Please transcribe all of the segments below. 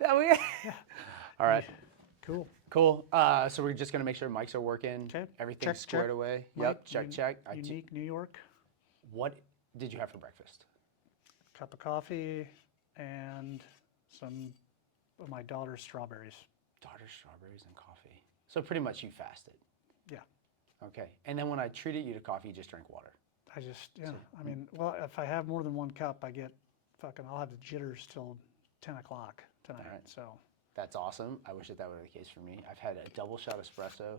Yeah. All right. Cool. Cool. So we're just gonna make sure mics are working. Okay. Everything's Check, squared check. away. Mike, Yep. Check. Unique New York. What did you have for breakfast? Cup of coffee and some of my daughter's strawberries. Daughter's strawberries and coffee. So pretty much you fasted. Yeah. Okay. And then when I treated you to coffee, you just drank water. I mean, well, if I have more than one cup, I'll have the jitters till 10 o'clock tonight. All right. So That's awesome. I wish that were the case for me. I've had a double shot espresso,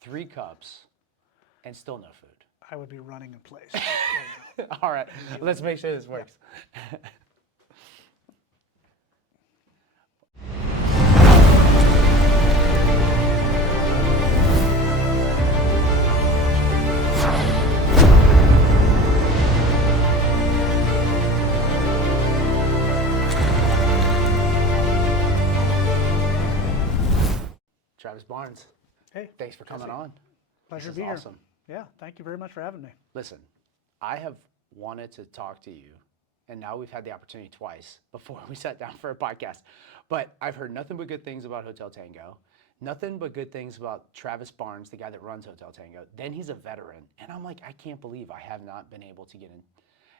3 cups, and still no food. I would be running in place. All right, let's make sure this works. Travis Barnes, Hey, thanks for coming on. pleasure This to is be awesome. here. Yeah, thank you very much for having me. Listen, I have wanted to talk to you, and now we've had the opportunity twice before we sat down for a podcast. But I've heard nothing but good things about Hotel Tango, nothing but good things about Travis Barnes, the guy that runs Hotel Tango. Then he's a veteran, and I'm like, I can't believe I have not been able to get in.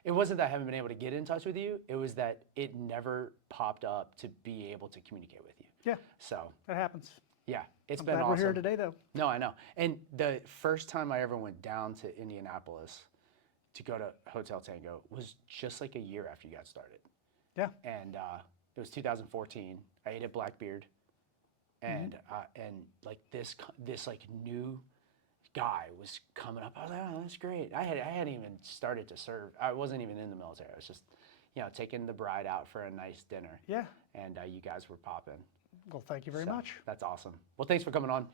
It wasn't that I haven't been able to get in touch with you, it was that it never popped up to be able to communicate with you. Yeah, So, that happens. yeah, it's I'm been glad awesome. we're here today, though. No, I know. And the first time I ever went down to Indianapolis to go to Hotel Tango was just like a year after you got started. Yeah. And it was 2014. I ate at Blackbeard, and like this like new guy was coming up. I was like, oh, that's great. I hadn't even started to serve. I wasn't even in the military. I was just, taking the bride out for a nice dinner. Yeah. And you guys were popping. Well, thank you very much. That's awesome. Well, thanks for coming on.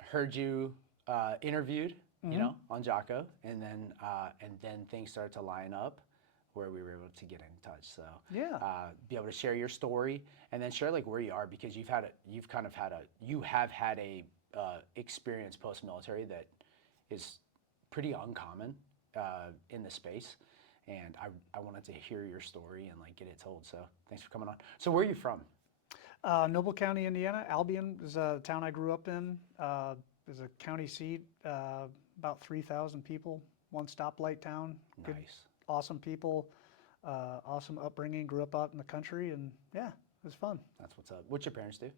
Heard you interviewed, on Jocko, and then things started to line up where we were able to get in touch. So Yeah. be able to share your story and then share like where you are, because you have had a experience post-military that is pretty uncommon in the space. And I wanted to hear your story and like get it told. So thanks for coming on. So where are you from? Noble County, Indiana. Albion is a town I grew up in. Is a county seat, about 3,000 people, one stoplight town. Good, Nice. awesome people, awesome upbringing. Grew up out in the country, and yeah, it was fun. That's what's up. What's your parents do?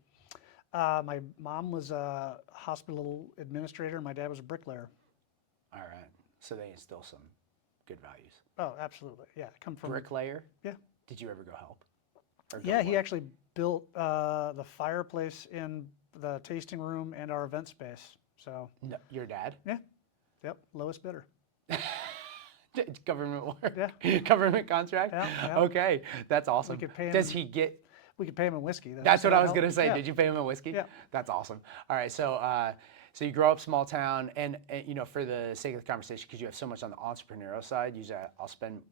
My mom was a hospital administrator. My dad was a bricklayer. All right. So they instill some good values. Oh, absolutely. Yeah, I come from Bricklayer? Yeah. Did you ever go help? Or go Yeah, he work? actually built the fireplace in the tasting room and our event space. So No, your dad? yeah, yep, lowest bidder. Government work? Yeah. Government contract? Yeah. Okay, that's awesome. could pay Does him- he get? We could pay him in whiskey. That's what I was help. gonna say. Yeah. Did you pay him a whiskey? Yeah. That's awesome. All right, so you grow up small town, and for the sake of the conversation, because you have so much on the entrepreneurial side, usually I'll spend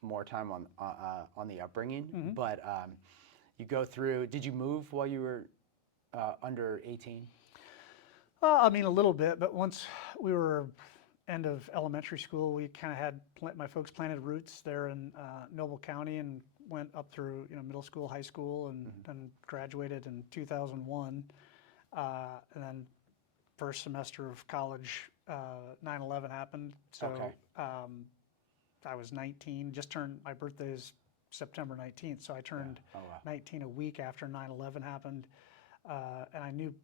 more time on the upbringing. Mm-hmm. But you go through. Did you move while you were under 18? Well, I mean, a little bit, but once we were end of elementary school, we kind of had my folks planted roots there in Noble County and went up through middle school, high school, and then graduated in 2001. And then first semester of college, 9/11 happened. So Okay. I was 19. Just turned. My birthday is September 19th, so I turned Oh, wow. 19 a week after 9/11 happened, and I knew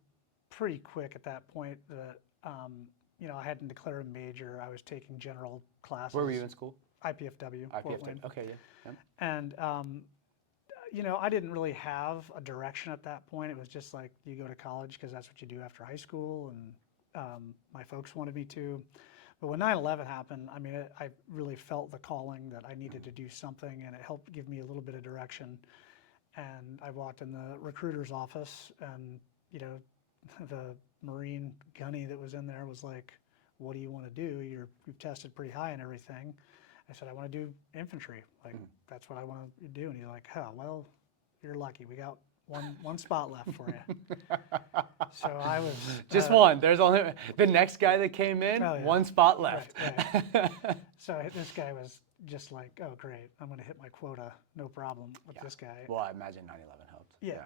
pretty quick at that point that I hadn't declared a major. I was taking general classes. Where were you in school? IPFW. Fort IPFW. Wayne. Okay, yeah. And I didn't really have a direction at that point. It was just like you go to college because that's what you do after high school, and my folks wanted me to. But when 9/11 happened, I mean, I really felt the calling that I needed to do something, and it helped give me a little bit of direction. And I walked in the recruiter's office, and the Marine gunny that was in there was like, "What do you want to do? You've tested pretty high and everything." I said, "I want to do infantry. Like that's what I want to do." And he's like, "Oh, well, you're lucky. We got one spot left for you." So I was Just one. There's only the next guy that came in. Oh, yeah. One spot left. Right. So this guy was just like, oh, great, I'm going to hit my quota, no problem with this guy. Well, I imagine 9/11 helped. Yeah,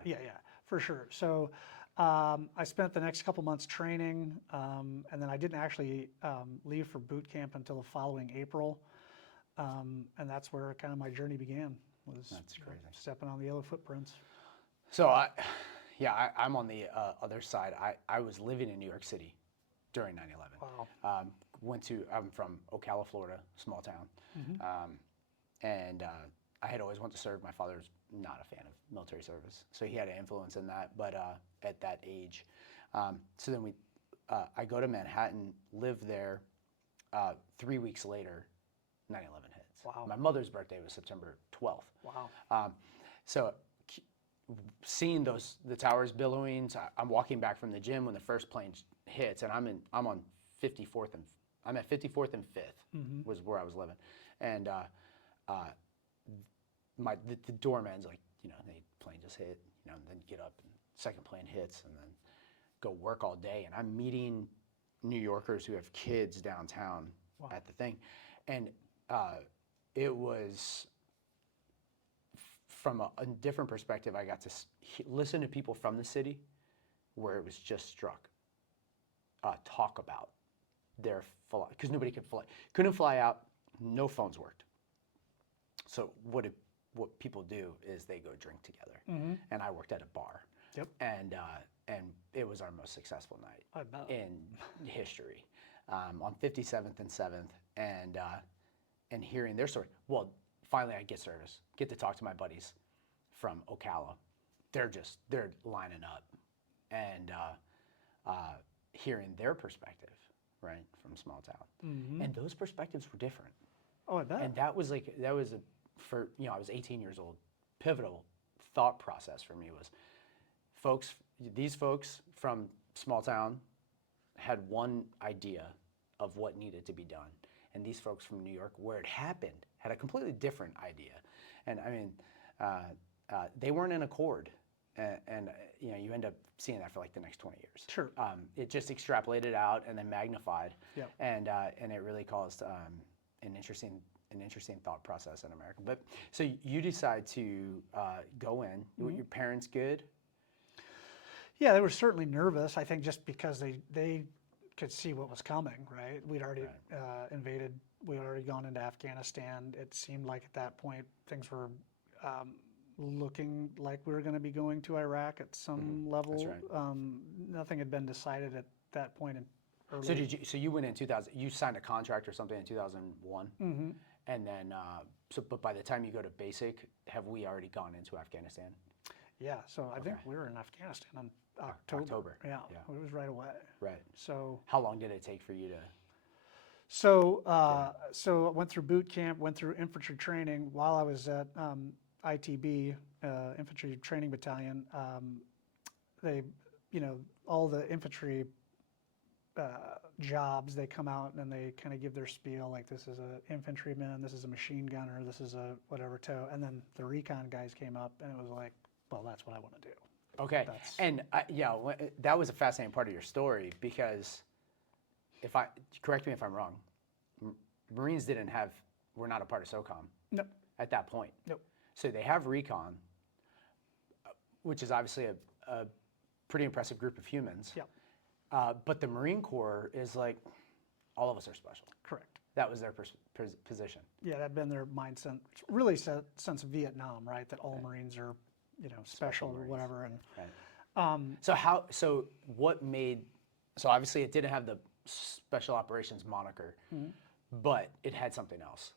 for sure. So I spent the next couple months training, and then I didn't actually leave for boot camp until the following April, and that's where kind of my journey began. That's crazy. Stepping on the yellow footprints. So I'm on the other side. I was living in New York City during 9/11. Wow. I'm from Ocala, Florida, small town, and I had always wanted to serve. My father's not a fan of military service, so he had an influence in that. But at that age, so then I go to Manhattan, live there. 3 weeks later, 9/11 hits. Wow. My mother's birthday was September 12th. Wow. So seeing the towers billowing, so I'm walking back from the gym when the first plane hits, and I'm on 54th and I'm at 54th and 5th was where I was living, and the doorman's like, the plane just hit, and then get up and second plane hits, and then go work all day, and I'm meeting New Yorkers who have kids downtown at the thing, and it was. From a different perspective, I got to listen to people from the city where it was just struck, talk about their flight, because nobody couldn't fly out, no phones worked. So what people do is they go drink together, and I worked at a bar, and it was our most successful night in history, on 57th and 7th, and hearing their story. Well, finally, I get service, get to talk to my buddies from Ocala. They're lining up, and hearing their perspective, right, from small town, and those perspectives were different. Oh, I bet. And I was I was 18 years old. Pivotal thought process for me was, these folks from small town had one idea of what needed to be done. And these folks from New York, where it happened, had a completely different idea. And I mean, they weren't in accord. And you end up seeing that for like the next 20 years. Sure. It just extrapolated out and then magnified. Yep. And it really caused an interesting thought process in America. But so you decide to go in. Were your parents good? Yeah, they were certainly nervous. I think just because they could see what was coming, right? We'd already invaded. We'd already gone into Afghanistan. It seemed like at that point things were looking like we were going to be going to Iraq at some level. That's right. Nothing had been decided at that point. So you went in 2000. You signed a contract or something in 2001, and then but by the time you go to basic, have we already gone into Afghanistan? Yeah. So I think we were in Afghanistan in October. Yeah. It was right away. Right. So how long did it take for you to? So I went through boot camp, went through infantry training while I was at ITB, Infantry Training Battalion. They, all the infantry jobs, they come out and they kind of give their spiel, like this is an infantryman, this is a machine gunner, this is a whatever tow. And then the recon guys came up and it was like, well, that's what I want to do. Okay. And that was a fascinating part of your story, because correct me if I'm wrong, Marines were not a part of SOCOM. Nope. At that point. Nope. So they have recon, which is obviously a pretty impressive group of humans. Yep. But the Marine Corps is like, all of us are special. Correct. That was their position. Yeah, that had been their mindset, really since Vietnam, right? That all Marines are, special or whatever. And So obviously it didn't have the Special Operations moniker, but it had something else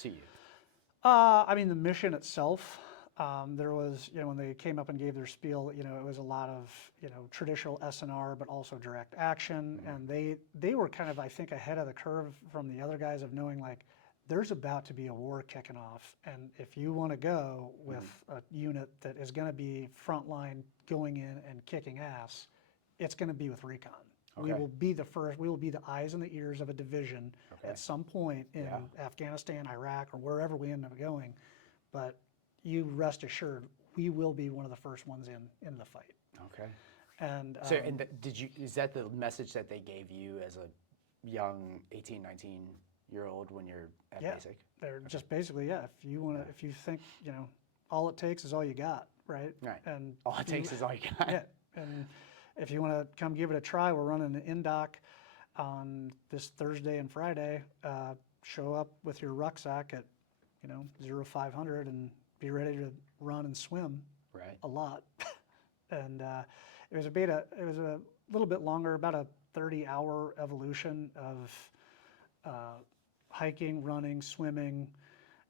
to you. I mean, the mission itself, there was, when they came up and gave their spiel, it was a lot of, traditional SNR, but also direct action. And they were kind of, I think, ahead of the curve from the other guys of knowing, like, there's about to be a war kicking off. And if you want to go with a unit that is going to be frontline going in and kicking ass, it's going to be with recon. Okay. We will be the eyes and the ears of a division at some point in Afghanistan, Iraq, or wherever we end up going. But you rest assured, we will be one of the first ones in the fight. Okay. And is that the message that they gave you as a young 18, 19 12-year-old when you're at Yeah. basic. They're just basically, yeah, if you want to, if you think, all it takes is all you got, right? Right. And All it takes is all you got. yeah. And if you want to come give it a try, we're running an in-dock on this Thursday and Friday. Show up with your rucksack at, 0500 and be ready to run and swim Right. a lot. And it was a little bit longer, about a 30-hour evolution of hiking, running, swimming,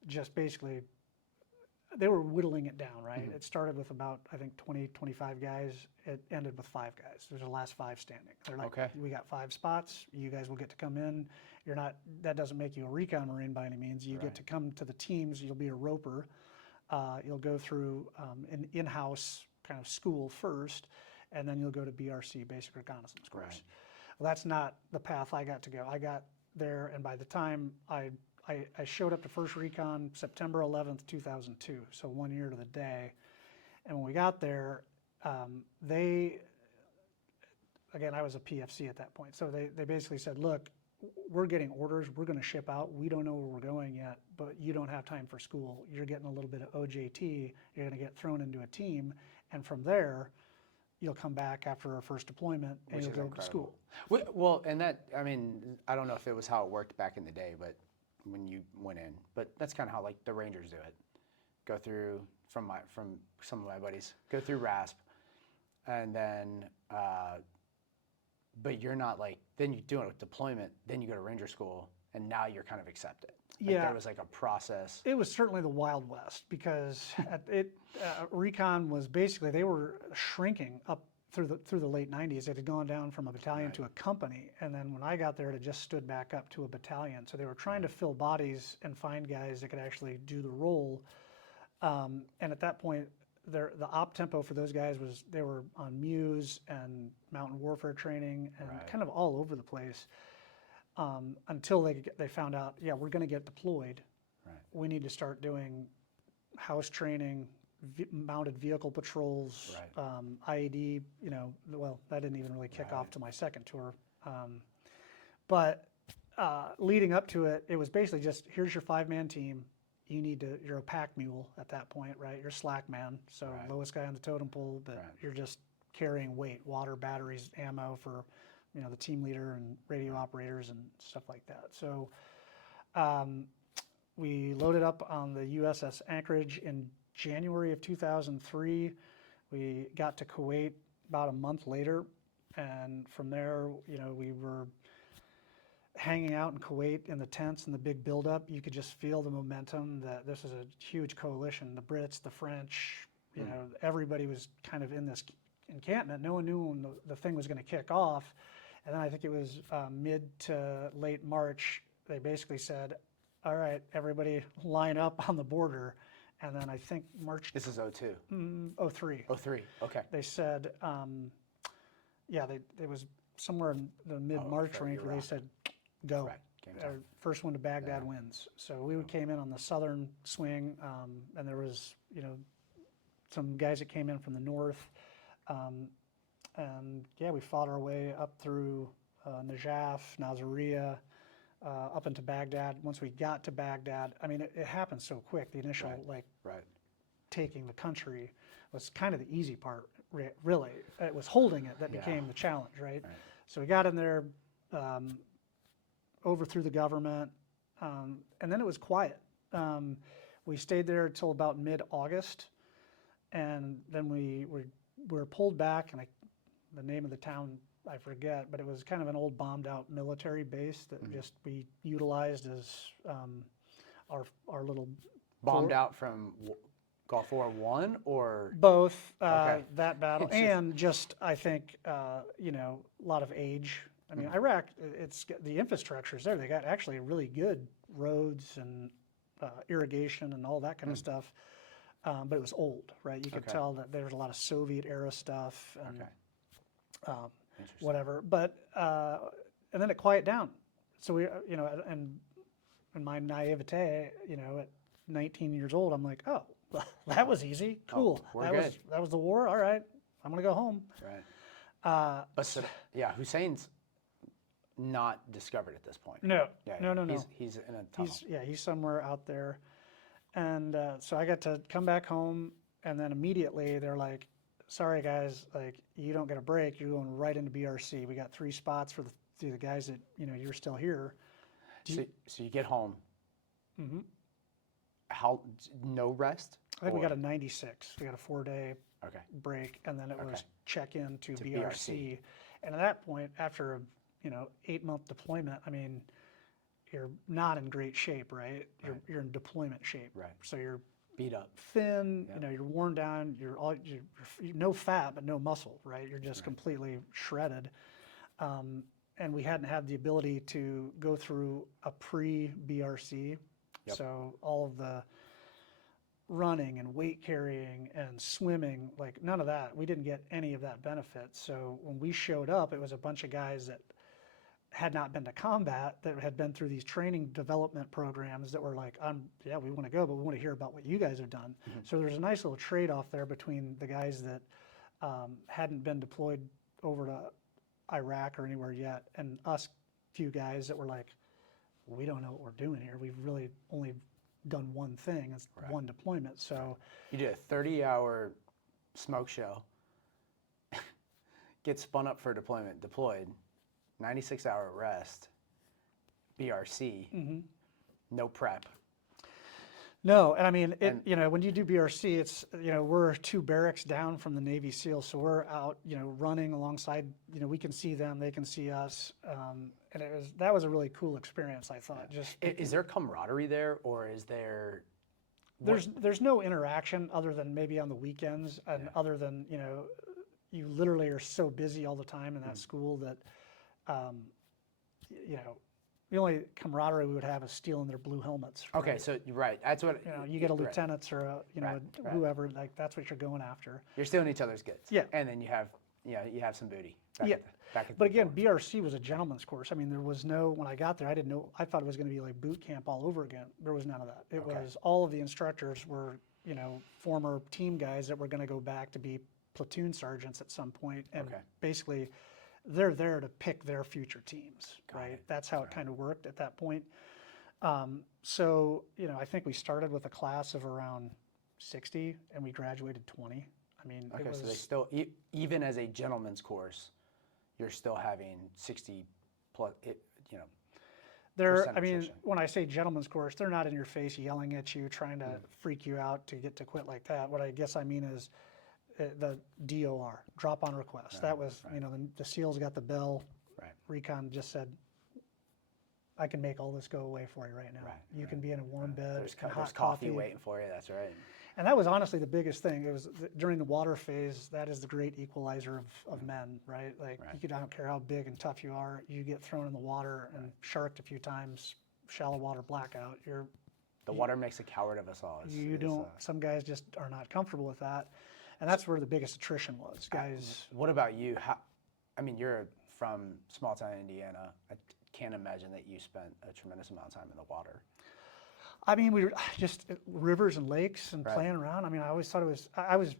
just basically, they were whittling it down, right? It started with about, I think, 20, 25 guys. It ended with 5 guys. There's the last 5 standing. They're like, Okay. we got 5 spots. You guys will get to come in. That doesn't make you a recon Marine by any means. You get to come to the teams. You'll be a roper. You'll go through an in-house kind of school first, and then you'll go to BRC, Basic Reconnaissance Course. Right. Well, that's not the path I got to go. I got there, and by the time I showed up to First Recon September 11th, 2002, so 1 year to the day. And when we got there, again, I was a PFC at that point, so they basically said, look, we're getting orders, we're going to ship out, we don't know where we're going yet, but you don't have time for school. You're getting a little bit of OJT, you're going to get thrown into a team, and from there, you'll come back after our first deployment and Which you'll is go incredible. to school. Well, and that, I mean, I don't know if it was how it worked back in the day, but when you went in, but that's kind of how like the Rangers do it. Go through from some of my buddies, go through RASP, and then, but you're not like, then you do a deployment, then you go to Ranger school, and now you're kind of accepted. Like Yeah. there was like a process. It was certainly the Wild West because Recon was basically, they were shrinking up through the late 90s. It had gone down from a battalion to a company. And then when I got there, it had just stood back up to a battalion. So they were trying to fill bodies and find guys that could actually do the role. And at that point, the op tempo for those guys was they were on Muse and mountain warfare training and kind of all over the place. Until they found out, yeah, we're going to get deployed. Right. We need to start doing house training, mounted vehicle patrols, IED. Well, that didn't even really kick off to my second tour. But leading up to it, it was basically just here's your 5-man team. You're a pack mule at that point, right? You're slack man, so lowest guy on the totem pole, but you're just carrying weight, water, batteries, ammo for the team leader and radio operators and stuff like that. So we loaded up on the USS Anchorage in January of 2003. We got to Kuwait about a month later, and from there, we were hanging out in Kuwait in the tents and the big buildup. You could just feel the momentum that this is a huge coalition. The Brits, the French, everybody was kind of in this encampment. No one knew when the thing was going to kick off. And then I think it was mid to late March, they basically said, all right, everybody line up on the border. And then I think March. This is 02. 03. 03, okay. They said, it was somewhere in the mid-March range where they said, go. Our first one to Baghdad wins. So we came in on the southern swing, and there was, some guys that came in from the north. And we fought our way up through Najaf, Nasiriyah, up into Baghdad. Once we got to Baghdad, I mean, it happened so quick. The initial taking the country was kind of the easy part, really. It was holding it that became the challenge, right? So we got in there, overthrew the government, and then it was quiet. We stayed there until about mid-August, and then we were pulled back, and the name of the town I forget, but it was kind of an old bombed out military base that just we utilized as our little bombed out from Gulf War I or both that battle and just I think a lot of age. I mean, Iraq, it's the infrastructure's there. They got actually really good roads and irrigation and all that kind of stuff, but it was old, right? You could tell that there was a lot of Soviet era stuff and whatever. But and then it quieted down. So we, and in my naivete, at 19 years old, I'm like, oh, that was easy, cool. That was the war. All right, I'm gonna go home. Right. But Hussein's not discovered at this point. No, Yeah, no. He's in a tunnel. He's somewhere out there. And so I got to come back home, and then immediately they're like, sorry guys, like you don't get a break. You're going right into BRC. We got 3 spots for the guys that, you're still here. So you get home. Mm-hmm. No rest? I think we got a 96. We got a 4-day Okay. break, and then it was check in to To BRC. BRC. And at that point, after a 8-month deployment, I mean, you're not in great shape, right? You're in deployment shape. Right. So you're Beat up. thin. Yep. You're worn down. You're no fat but no muscle, right? You're just completely shredded. And we hadn't had the ability to go through a pre-BRC. Yep. So all of the running and weight carrying and swimming, like none of that. We didn't get any of that benefit. So when we showed up, it was a bunch of guys that had not been to combat, that had been through these training development programs that were like, yeah, we want to go, but we want to hear about what you guys have done. Mm-hmm. So there's a nice little trade-off there between the guys that hadn't been deployed over to Iraq or anywhere yet, and us few guys that were like, we don't know what we're doing here. We've really only done one thing. It's one deployment. So you did a 30-hour smoke show, get spun up for deployment, deployed, 96-hour rest, BRC, no prep. No, and I mean, when you do BRC, it's, we're 2 barracks down from the Navy SEALs, so we're out, running alongside, we can see them, they can see us, and that was a really cool experience, I thought. Just is there camaraderie there, or is there? There's no interaction other than maybe on the weekends, and other than, you literally are so busy all the time in that school that, the only camaraderie we would have is stealing their blue helmets. Right? Okay, so that's what you get a lieutenant's or a whoever, like that's what you're going after. You're stealing each other's goods. Yeah, and then you have some booty. But again, BRC was a gentleman's course. I mean, there was no, when I got there, I didn't know. I thought it was going to be like boot camp all over again. There was none of that. It was all of the instructors were former team guys that were going to go back to be platoon sergeants at some point, and basically they're there to pick their future teams, right? That's how it kind of worked at that point. So, I think we started with a class of around 60 and we graduated 20. I mean, so they still, even as a gentleman's course, you're still having 60 plus, I mean, when I say gentleman's course, they're not in your face yelling at you, trying to freak you out to get to quit like that. What I guess I mean is, the DOR, drop on request. That was, the SEALs got the bell. Right. Recon just said, I can make all this go away for you right now. You can be in a warm bed, there's coffee waiting for you. That's right. And that was honestly the biggest thing. It was during the water phase. That is the great equalizer of men, right? Like I don't care how big and tough you are, you get thrown in the water and sharked a few times, shallow water blackout. The water makes a coward of us all. Some guys just are not comfortable with that. And that's where the biggest attrition was, guys. What about you? You're from small town Indiana. I can't imagine that you spent a tremendous amount of time in the water. I mean, we were just rivers and lakes and playing around. I mean, I always thought I was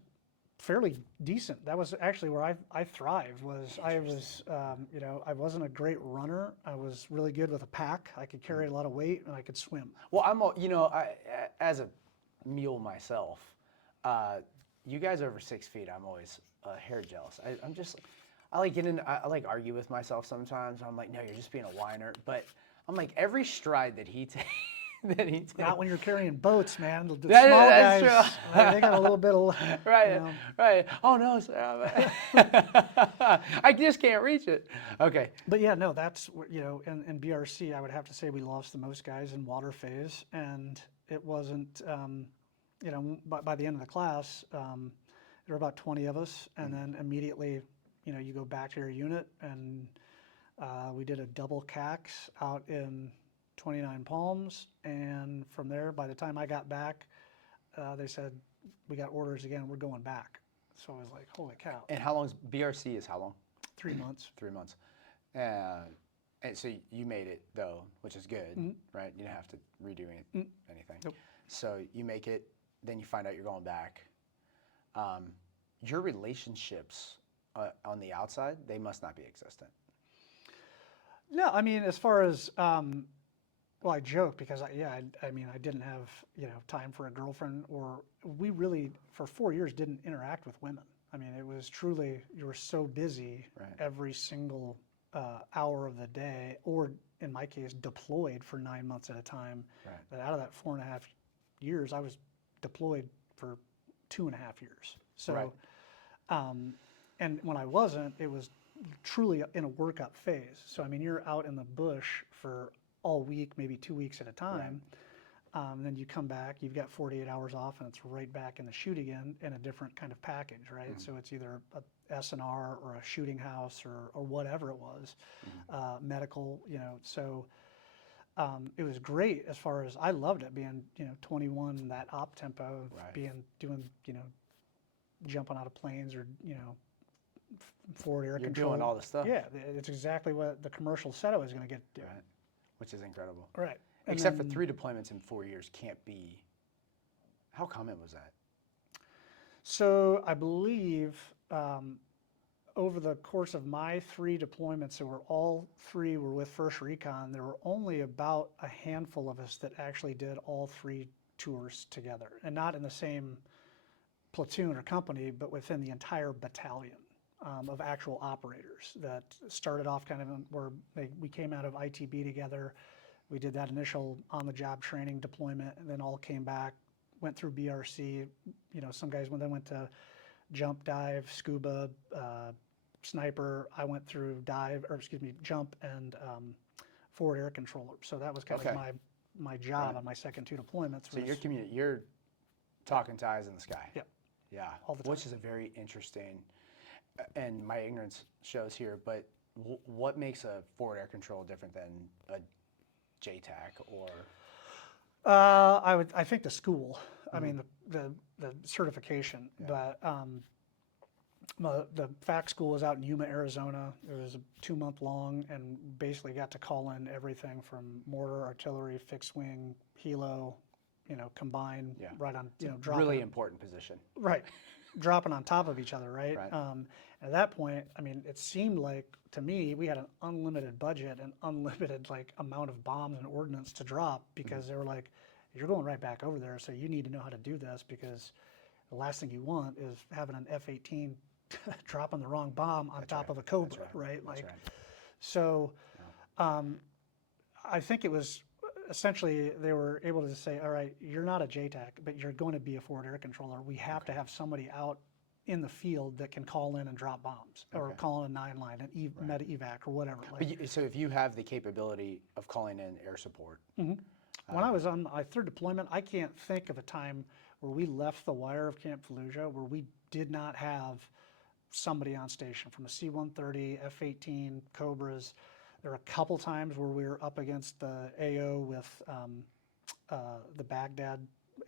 fairly decent. That was actually where I thrived. I wasn't a great runner. I was really good with a pack. I could carry a lot of weight and I could swim. Well, as a mule myself, you guys over 6 feet, I'm always a hair jealous. I like argue with myself sometimes. I'm like, no, you're just being a whiner. But I'm like, every stride that he takes. Not when you're carrying boats, man. The small guys, they got a little bit of right. Oh no, sir. I just can't reach it. Okay. But yeah, no, that's in BRC, I would have to say we lost the most guys in water phase, and it wasn't. By the end of the class, there were about 20 of us, and then immediately, you go back to your unit, and we did a double CAX out in 29 Palms, and from there, by the time I got back, they said, we got orders again, we're going back. So I was like, holy cow. And how long BRC is how long? 3 months. 3 months. And so you made it though, which is good, right? You didn't have to redo anything. Nope. So you make it, then you find out you're going back. Your relationships on the outside, they must not be existent. Yeah, I mean, as far as, well, I joke because I mean, I didn't have, time for a girlfriend, or we really, for 4 years, didn't interact with women. I mean, it was truly, you were so busy Right. every single hour of the day, or in my case, deployed for 9 months at a time, Right. that out of that 4.5 years, I was deployed for 2.5 years. So, Right. and when I wasn't, it was truly in a workup phase. So, I mean, you're out in the bush for all week, maybe 2 weeks at a time. Then you come back, you've got 48 hours off, and it's right back in the shoot again in a different kind of package, right? So it's either a S&R or a shooting house or whatever it was, medical, So it was great as far as I loved it being, 21, that op tempo, Right. doing, jumping out of planes or, forward air You're control. doing all the stuff. Yeah, it's exactly what the commercial said I was going to get to do. Right. Which is incredible. Right. And Except for then- 3 deployments in 4 years can't be. How common was that? So I believe over the course of my 3 deployments, so all 3 were with First Recon, there were only about a handful of us that actually did all 3 tours together, and not in the same platoon or company, but within the entire battalion of actual operators that started off kind of where we came out of ITB together. We did that initial on-the-job training deployment, and then all came back, went through BRC. Some guys went to jump, dive, scuba, sniper. I went through jump and forward air controller. So that was kind of Okay. my job Right. on my second 2 deployments. So was- you're talking to eyes in the sky. Yep. Yeah. All the Which is a very interesting, and my ignorance shows here, but what makes a forward air control different than a JTAC or? I think the school. I mean the certification, but the FAC school was out in Yuma, Arizona. It was a 2-month long, and basically got to call in everything from mortar, artillery, fixed wing, helo, combined, Yeah. right on, dropping. Really important position. Right, dropping on top of each other, right? Right. At that point, I mean, it seemed like to me we had an unlimited budget and unlimited amount of bombs and ordnance to drop, because they were like, you're going right back over there, so you need to know how to do this, because the last thing you want is having an F-18 dropping the wrong bomb on top of a Cobra, right? That's right. So I think it was essentially they were able to say, all right, you're not a JTAC, but you're going to be a forward air controller. We have to have somebody out in the field that can call in and drop bombs, or call in a 9-line, an med evac, or whatever. But so if you have the capability of calling in air support. When I was on my 3rd deployment, I can't think of a time where we left the wire of Camp Fallujah where we did not have somebody on station, from a C-130, F-18, Cobras. There were a couple times where we were up against the AO with the Baghdad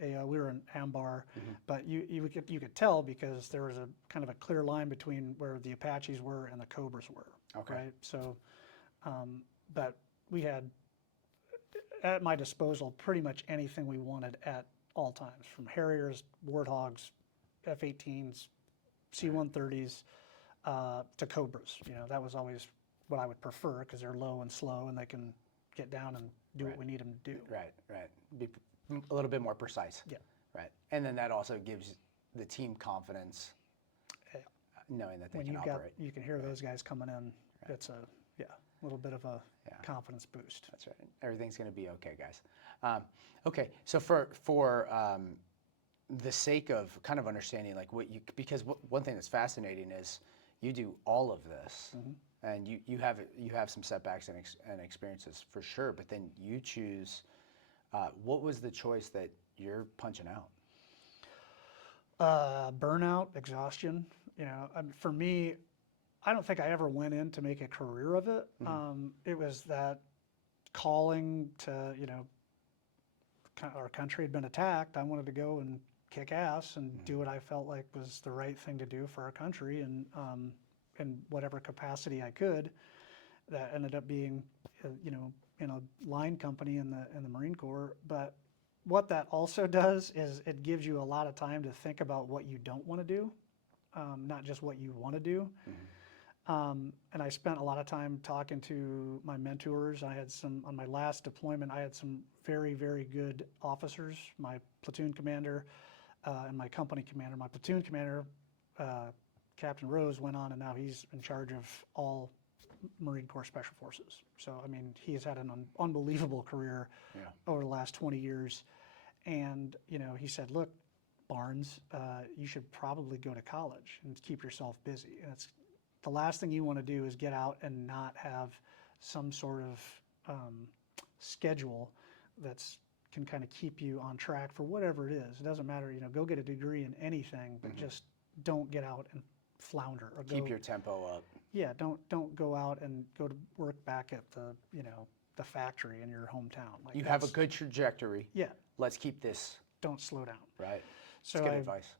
AO. We were in Ambar, but you could tell because there was a kind of a clear line between where the Apaches were and the Cobras were. Okay. Right. So, but we had at my disposal pretty much anything we wanted at all times, from Harriers, Warthogs, F-18s, C-130s, to Cobras. That was always what I would prefer, because they're low and slow and they can get down and do what we need them to do. Right. Be a little bit more precise. Yeah. Right. And then that also gives the team confidence, knowing that they When can you've got, operate. you can hear those guys coming in, it's a little bit of a Yeah. confidence boost. That's right. Everything's going to be okay, guys. Okay, so for the sake of kind of understanding, because one thing that's fascinating is you do all of this, and you have some setbacks and experiences for sure, but then you choose. What was the choice that you're punching out? Burnout, exhaustion. For me, I don't think I ever went in to make a career of it. It was that calling to, our country had been attacked. I wanted to go and kick ass and do what I felt like was the right thing to do for our country, and in whatever capacity I could. That ended up being, in a line company in the Marine Corps. But what that also does is it gives you a lot of time to think about what you don't want to do, not just what you want to do. And I spent a lot of time talking to my mentors. I had some, on my last deployment, I had some very, very good officers, my platoon commander and my company commander. My platoon commander, Captain Rose, went on and now he's in charge of all Marine Corps Special Forces. So, I mean, he has had an unbelievable career over the last 20 years. And, you know, he said, look, Barnes, you should probably go to college and keep yourself busy. And it's the last thing you want to do is get out and not have some sort of schedule that's can kind of keep you on track for whatever it is. It doesn't matter, you know, go get a degree in anything, but just don't get out and flounder or keep your tempo up. Yeah, don't go out and go to work back at the, you know, the factory in your hometown. Like you have a good trajectory. Yeah. Let's keep this. Don't slow down. Right. So That's good advice.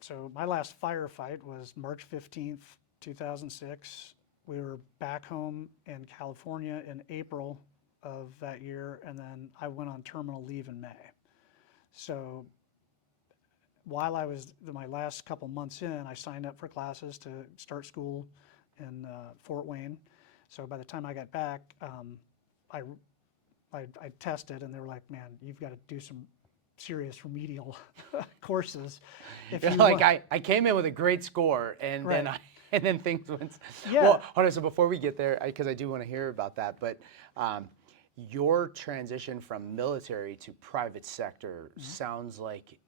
So my last firefight was March 15th, 2006. We were back home in California in April of that year, and then I went on terminal leave in May. So while I was my last couple months in, I signed up for classes to start school in Fort Wayne. So by the time I got back, I tested, and they were like, "Man, you've got to do some serious remedial courses." If you like I came in with a great score, and Right. then things went. Yeah. Well, hold on. So before we get there, because I do want to hear about that, but your transition from military to private sector sounds like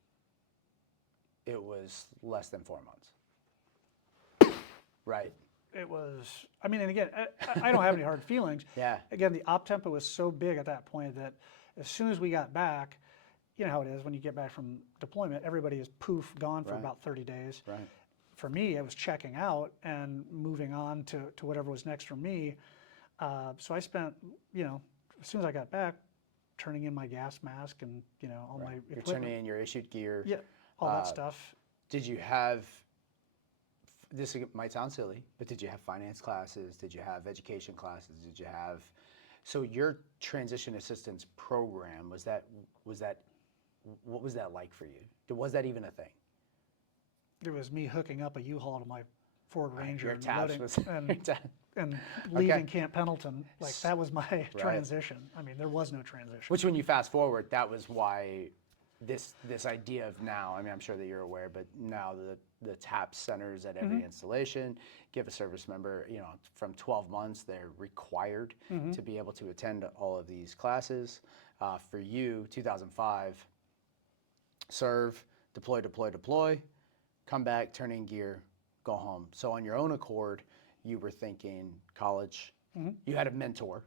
it was less than 4 months. Right. It was, I mean, and again, I don't have any hard feelings. Yeah. Again, the op tempo was so big at that point that as soon as we got back, you know how it is when you get back from deployment, everybody is poof, gone for Right. about 30 days. Right. For me, I was checking out and moving on to whatever was next for me. So I spent, you know, as soon as I got back, turning in my gas mask and, you know, all my You're equipment. turning in your issued gear. Yeah, all that stuff. Did you have, this might sound silly, but did you have finance classes? Did you have education classes? Did you have, so your transition assistance program, what was that like for you? Was that even a thing? It was me hooking up a U-Haul to my Ford Ranger Your and tabs loading was, and leaving Camp Pendleton. Like that was my transition. I mean, there was no transition. which when you fast forward, that was why this idea of now, I mean, I'm sure that you're aware, but now the TAP centers at every installation give a service member, you know, from 12 months, they're required to be able to attend all of these classes. For you, 2005, serve, deploy, come back, turn in gear, go home. So on your own accord, you were thinking college. You had a mentor.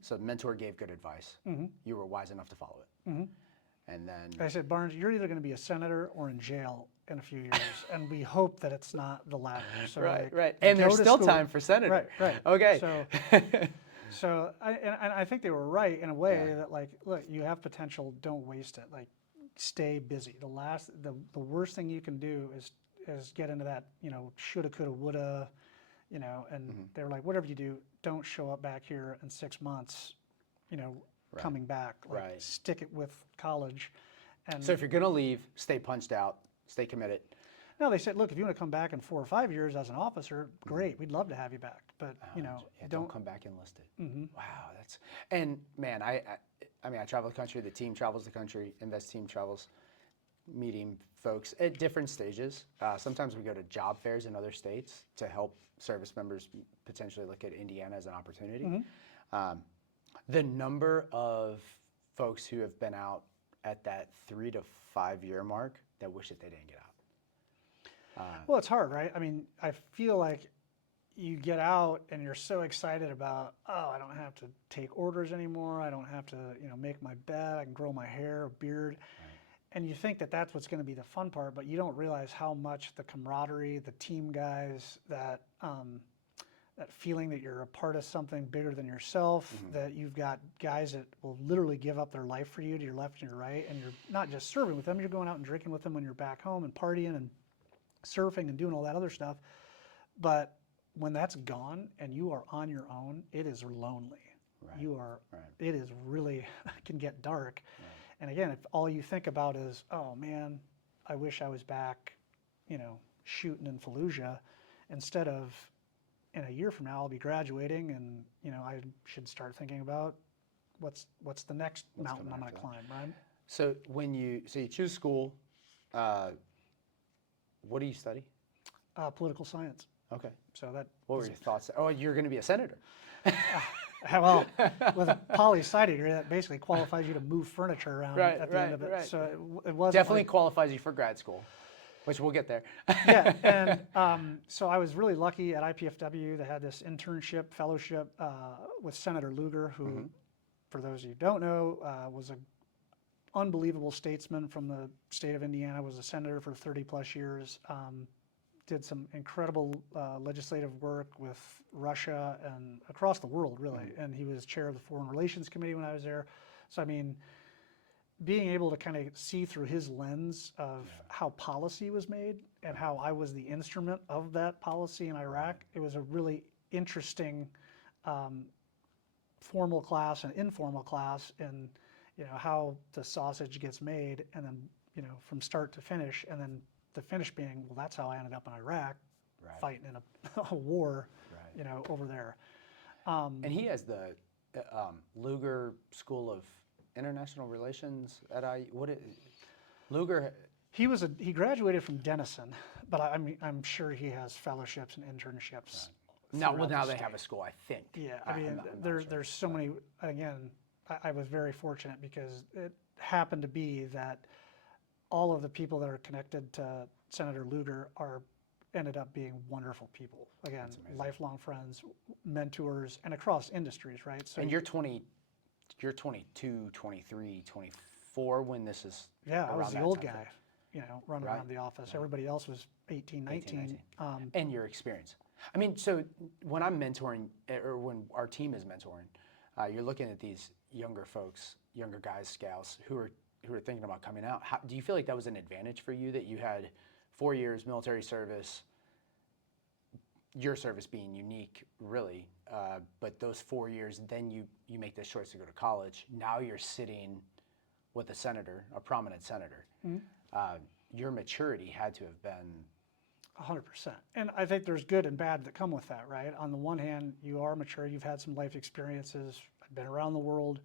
So the mentor gave good advice. You were wise enough to follow it. And then I said, Barnes, you're either going to be a senator or in jail in a few years, and we hope that it's not the latter. So right. And there's still time for senator. Right. Okay. So I think they were right in a way that, like, look, you have potential, don't waste it. Like, stay busy. The worst thing you can do is get into that, you know, shoulda, coulda, woulda, you know, and they were like, whatever you do, don't show up back here in 6 months, you know, coming back. Like, stick it with college. And so if you're going to leave, stay punched out, stay committed. no, they said, look, if you want to come back in 4 or 5 years as an officer, great, we'd love to have you back. But, you know, don't come back enlisted. Wow, that's, and man, I mean, I travel the country, the team travels the country, INvets team travels, meeting folks at different stages. Sometimes we go to job fairs in other states to help service members potentially look at Indiana as an opportunity. The number of folks who have been out at that 3 to 5 year mark that wish that they didn't get out. Well, it's hard, right? I mean, I feel like you get out and you're so excited about, oh, I don't have to take orders anymore. I don't have to, you know, make my bed. I can grow my hair, beard. And you think that that's what's going to be the fun part, but you don't realize how much the camaraderie, the team guys, that feeling that you're a part of something bigger than yourself, that you've got guys that will literally give up their life for you to your left and your right, and you're not just serving with them, you're going out and drinking with them when you're back home and partying and surfing and doing all that other stuff. But when that's gone and you are on your own, it is lonely. You are, it is really, can get dark. And again, if all you think about is, oh man, I wish I was back, you know, shooting in Fallujah, instead of, in a year from now I'll be graduating, and I should start thinking about what's the next mountain I'm going to climb, right? So you choose school, what do you study? Political science. Okay. So that. What were your thoughts? Oh, you're going to be a senator. Well, with a poli-sci degree, that basically qualifies you to move furniture around at the end of it. Right. So it wasn't Definitely qualifies you for grad school, which we'll get there. yeah, and so I was really lucky at IPFW. They had this internship fellowship with Senator Lugar, who, for those of you who don't know, was an unbelievable statesman from the state of Indiana, was a senator for 30 plus years, did some incredible legislative work with Russia and across the world, really. And he was chair of the Foreign Relations Committee when I was there. So, I mean, being able to kind of see through his lens of how policy was made and how I was the instrument of that policy in Iraq, it was a really interesting formal class and informal class in, how the sausage gets made, and then, from start to finish, and then the finish being, well, that's how I ended up in Iraq, fighting in a war, over there. And he has the Lugar School of International Relations at Lugar? He graduated from Denison, but I'm sure he has fellowships and internships. Now they have a school, I think. Yeah, I mean, there's so many. Again, I was very fortunate because it happened to be that all of the people that are connected to Senator Lugar ended up being wonderful people. Again, lifelong friends, mentors, and across industries, right? So and you're 22, 23, 24 when this is. Yeah, I was the old guy, running Right. around the office. Everybody else was 18, 19. And your experience. I mean, so when I'm mentoring, or when our team is mentoring, you're looking at these younger folks, younger guys, gals, who are thinking about coming out. Do you feel like that was an advantage for you, that you had 4 years military service, your service being unique, really, but those 4 years, then you make this choice to go to college. Now you're sitting with a senator, a prominent senator. Your maturity had to have been 100%. And I think there's good and bad that come with that, right? On the one hand, you are mature, you've had some life experiences, I've been around the world,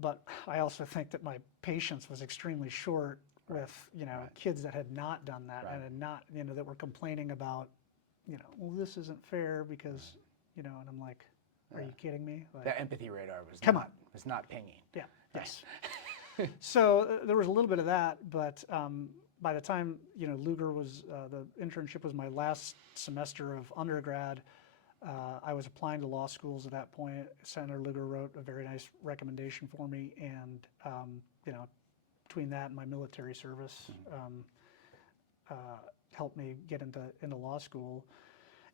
but I also think that my patience was extremely short with, kids that had not done that and had not, that were complaining about, well, this isn't fair because, and I'm like, are you kidding me? Like, the empathy radar was not pinging. Yeah. Yes. So there was a little bit of that, but by the time, Lugar was, the internship was my last semester of undergrad. I was applying to law schools at that point. Senator Lugar wrote a very nice recommendation for me, and, between that and my military service, helped me get into law school.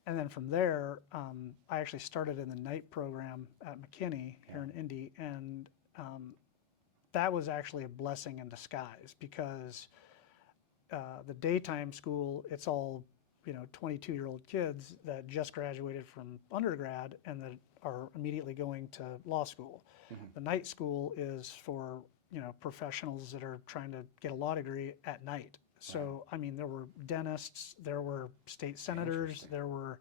And then from there, I actually started in the night program at McKinney here in Indy, and that was actually a blessing in disguise because the daytime school, it's all 22-year-old kids that just graduated from undergrad and that are immediately going to law school. The night school is for professionals that are trying to get a law degree at night. So I mean, there were dentists, there were state senators, there were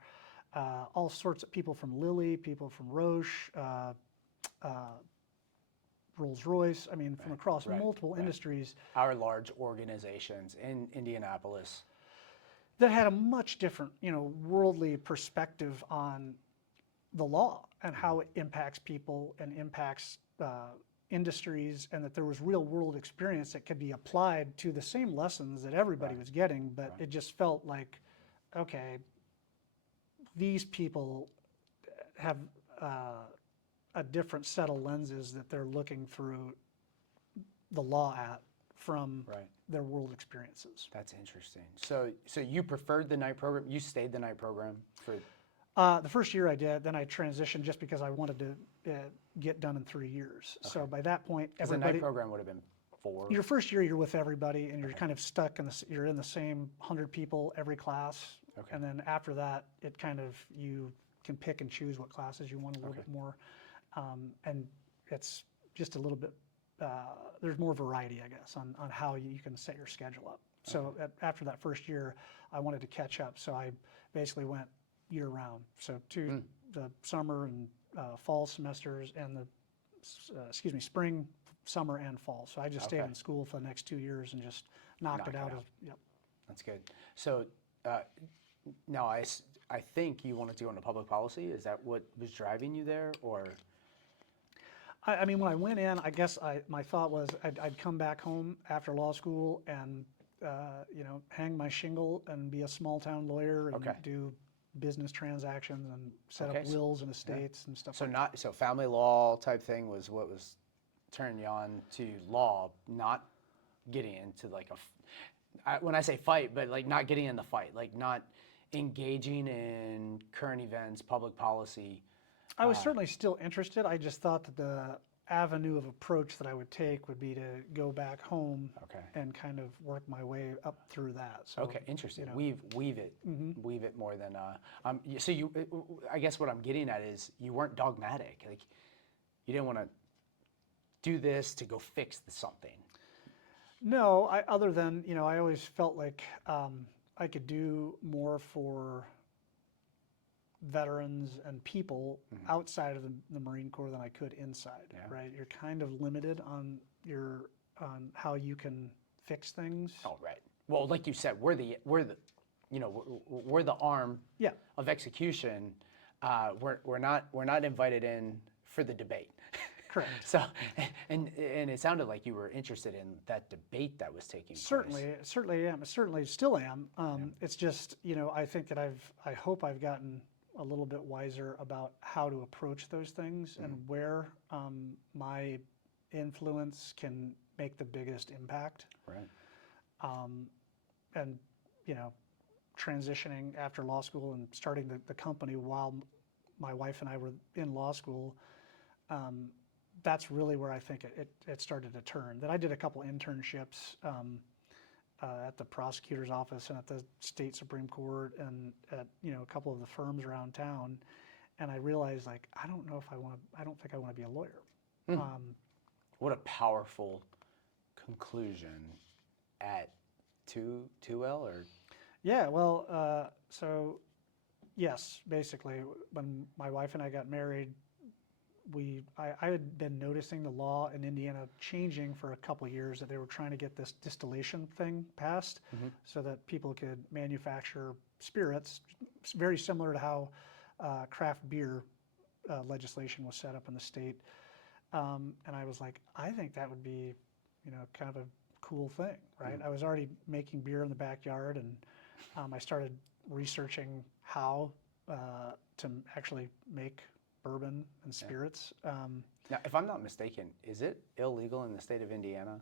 all sorts of people from Lilly, people from Roche, Rolls-Royce. I mean, from across multiple industries. Our large organizations in Indianapolis that had a much different, worldly perspective on the law and how it impacts people and impacts industries, and that there was real world experience that could be applied to the same lessons that everybody was getting, but it just felt like, okay, these people have a different set of lenses that they're looking through the law at from their world experiences. That's interesting. So you preferred the night program? You stayed the night program for? The first year I did, then I transitioned just because I wanted to get done in 3 years. Okay. So by that point, everybody. The night program would have been 4. Your first year, you're with everybody, and you're kind of stuck you're in the same 100 people every class. Okay. And then after that, it kind of, you can pick and choose what classes you want a little bit more. And it's just a little bit, there's more variety, I guess, on how you can set your schedule up. So after that first year, I wanted to catch up. So I basically went, year round. So the summer and fall semesters and the spring, summer, and fall. So I just stayed Okay. in school for the next 2 years and just knocked it Knock out. it out. Yep. That's good. So now I think you wanted to go into public policy. Is that what was driving you there, or? I mean, when I went in, I guess my thought was I'd come back home after law school and hang my shingle and be a small town lawyer and Okay. do business transactions and set Okay, up wills and estates and stuff So like not so family law type thing was what was turning you on to law, not getting into like when I say fight, but like not getting in the fight, like not engaging in current events, public policy. I was certainly still interested. I just thought that the avenue of approach that I would take would be to go back home Okay. and kind of work my way up through that. So, Okay, interesting. you know. Weave it more than. So I guess what I'm getting at is you weren't dogmatic. Like you didn't want to do this to go fix something. No, other than, I always felt like I could do more for veterans and people outside of the Marine Corps than I could inside, Yeah. right? You're kind of limited on how you can fix things. Oh, right. Well, like you said, we're the arm Yeah. of execution. We're not invited in for the debate. Correct. So, and it sounded like you were interested in that debate that was taking place. Certainly am. Certainly still am. It's just, I think that I hope I've gotten a little bit wiser about how to approach those things and where my influence can make the biggest impact. Right. And, transitioning after law school and starting the company while my wife and I were in law school, that's really where I think it started to turn. Then I did a couple internships at the prosecutor's office and at the state Supreme Court and at a couple of the firms around town, and I realized I don't think I want to be a lawyer. What a powerful conclusion at 2L or? Yeah, well, so yes, basically when my wife and I got married, I had been noticing the law in Indiana changing for a couple of years, that they were trying to get this distillation thing passed so that people could manufacture spirits, very similar to how craft beer legislation was set up in the state. And I was like, I think that would be, kind of a cool thing, right? I was already making beer in the backyard, and I started researching how to actually make bourbon and spirits. Now, if I'm not mistaken, is it illegal in the state of Indiana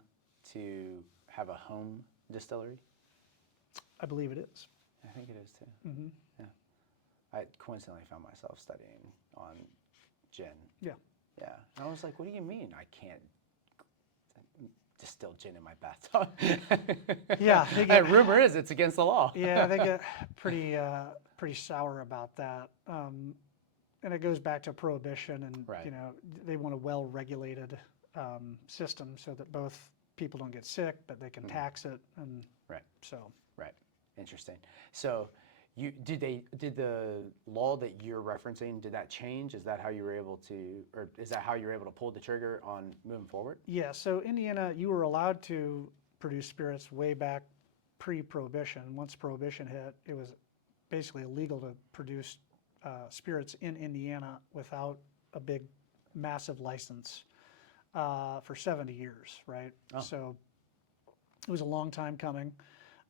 to have a home distillery? I believe it is. I think it is too. Yeah. I coincidentally found myself studying on gin. Yeah. Yeah. And I was like, what do you mean I can't distill gin in my bathtub? Yeah. Rumor is it's against the law. Yeah, they get pretty sour about that. And it goes back to prohibition, and Right. They want a well-regulated system so that both people don't get sick, but they can tax it, and Right. so. Right. Interesting. So did the law that you're referencing, did that change? Is that how you were able to, or is that how you were able to pull the trigger on moving forward? Yeah, so Indiana, you were allowed to produce spirits way back pre-prohibition. Once prohibition hit, it was basically illegal to produce spirits in Indiana without a big, massive license for 70 years, right? Oh. So it was a long time coming.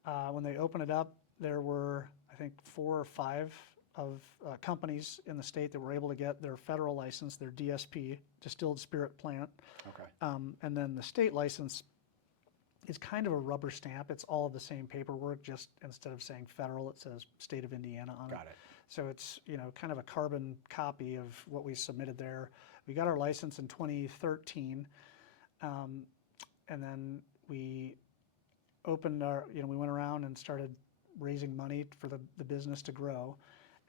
When they opened it up, there were, I think, 4 or 5 of companies in the state that were able to get their federal license, their DSP, distilled spirit plant. Okay. And then the state license is kind of a rubber stamp. It's all of the same paperwork, just instead of saying federal, it says state of Indiana on it. Got it. So it's, kind of a carbon copy of what we submitted there. We got our license in 2013, and then we opened we went around and started raising money for the business to grow.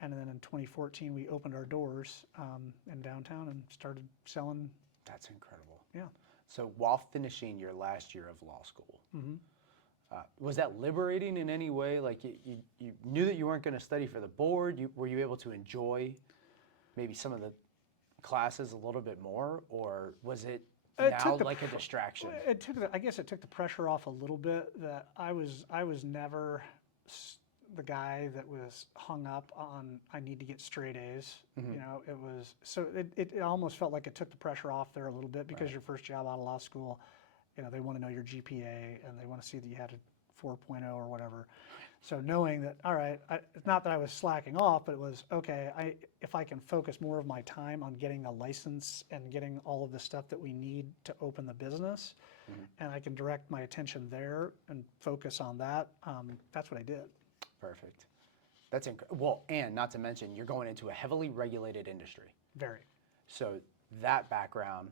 And then in 2014, we opened our doors in downtown and started selling. That's incredible. Yeah. So while finishing your last year of law school, Was that liberating in any way? Like you knew that you weren't going to study for the board. Were you able to enjoy maybe some of the classes a little bit more, or was it now like a distraction? I guess it took the pressure off a little bit. That I was never the guy that was hung up on I need to get straight A's. Mm-hmm. You know, it almost felt like it took the pressure off there a little bit because Right. your first job out of law school, you know, they want to know your GPA and they want to see that you had a 4.0 or whatever. So knowing that, all right, it's not that I was slacking off, but it was, okay, if I can focus more of my time on getting a license and getting all of the stuff that we need to open the business, and I can direct my attention there and focus on that, that's what I did. Perfect. That's well, and not to mention, you're going into a heavily regulated industry. Very. So that background,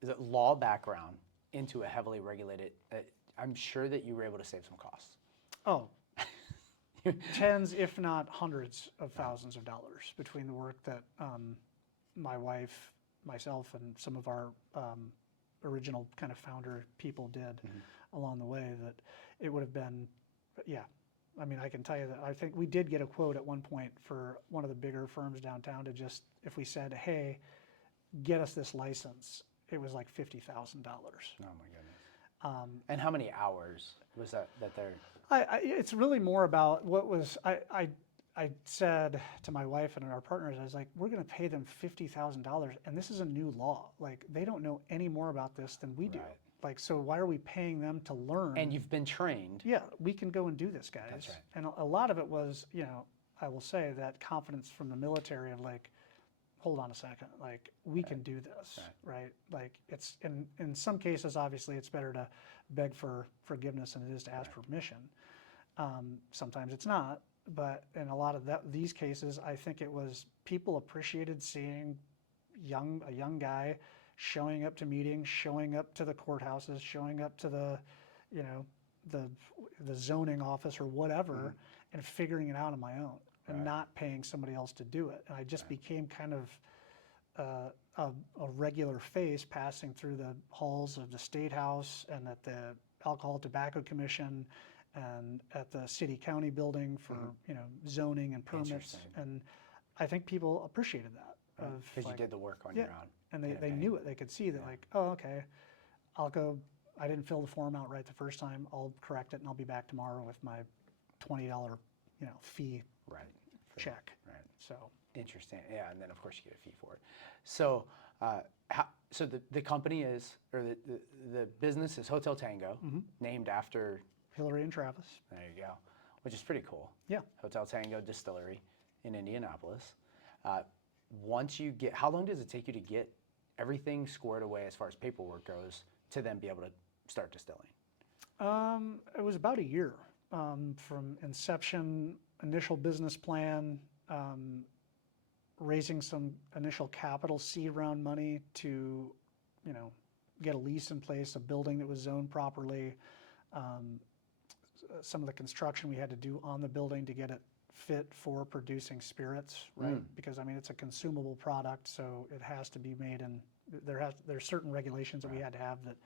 the law background into a heavily regulated, I'm sure that you were able to save some costs. Oh, tens, if not hundreds of thousands of dollars between the work that my wife, myself, and some of our original kind of founder people did along the way, that it would have been, yeah. I mean, I can tell you that I think we did get a quote at one point for one of the bigger firms downtown to just, if we said, hey, get us this license, it was like $50,000. Oh my goodness. And how many hours was that they're? It's really more about what was, I said to my wife and our partners, I was like, we're going to pay them $50,000 and this is a new law. Like, they don't know any more about this than we do. Right. Like, so why are we paying them to learn? And you've been trained. Yeah, we can go and do this, guys. That's right. And a lot of it was, you know, I will say that confidence from the military of like, hold on a second, like we can do this, right? Like it's, in some cases, obviously it's better to beg for forgiveness than it is to ask for permission. Sometimes it's not, but in a lot of these cases, I think it was people appreciated seeing a young guy showing up to meetings, showing up to the courthouses, showing up to the, you know, the zoning office or whatever, and figuring it out on my own and not paying somebody else to do it. And I just became kind of a regular face passing through the halls of the State House and at the Alcohol Tobacco Commission and at the city county building for you know, zoning and permits. And I think people appreciated that. Because you did the work on your own. And they knew it. They could see that like, oh, okay, I'll go, I didn't fill the form out right the first time. I'll correct it and I'll be back tomorrow with my $20, you know, fee check. Right. So interesting. Yeah, and then of course you get a fee for it. So so the company is, or the business is Hotel Tango, named after Hillary and Travis. There you go, which is pretty cool. Yeah. Hotel Tango Distillery in Indianapolis. Once you get, how long does it take you to get everything squared away as far as paperwork goes to then be able to start distilling? It was about a year from inception, initial business plan, raising some initial capital seed round money to, you know, get a lease in place, a building that was zoned properly, some of the construction we had to do on the building to get it fit for producing spirits, right? Because I mean, it's a consumable product, so it has to be made in, there's certain regulations that we had to have that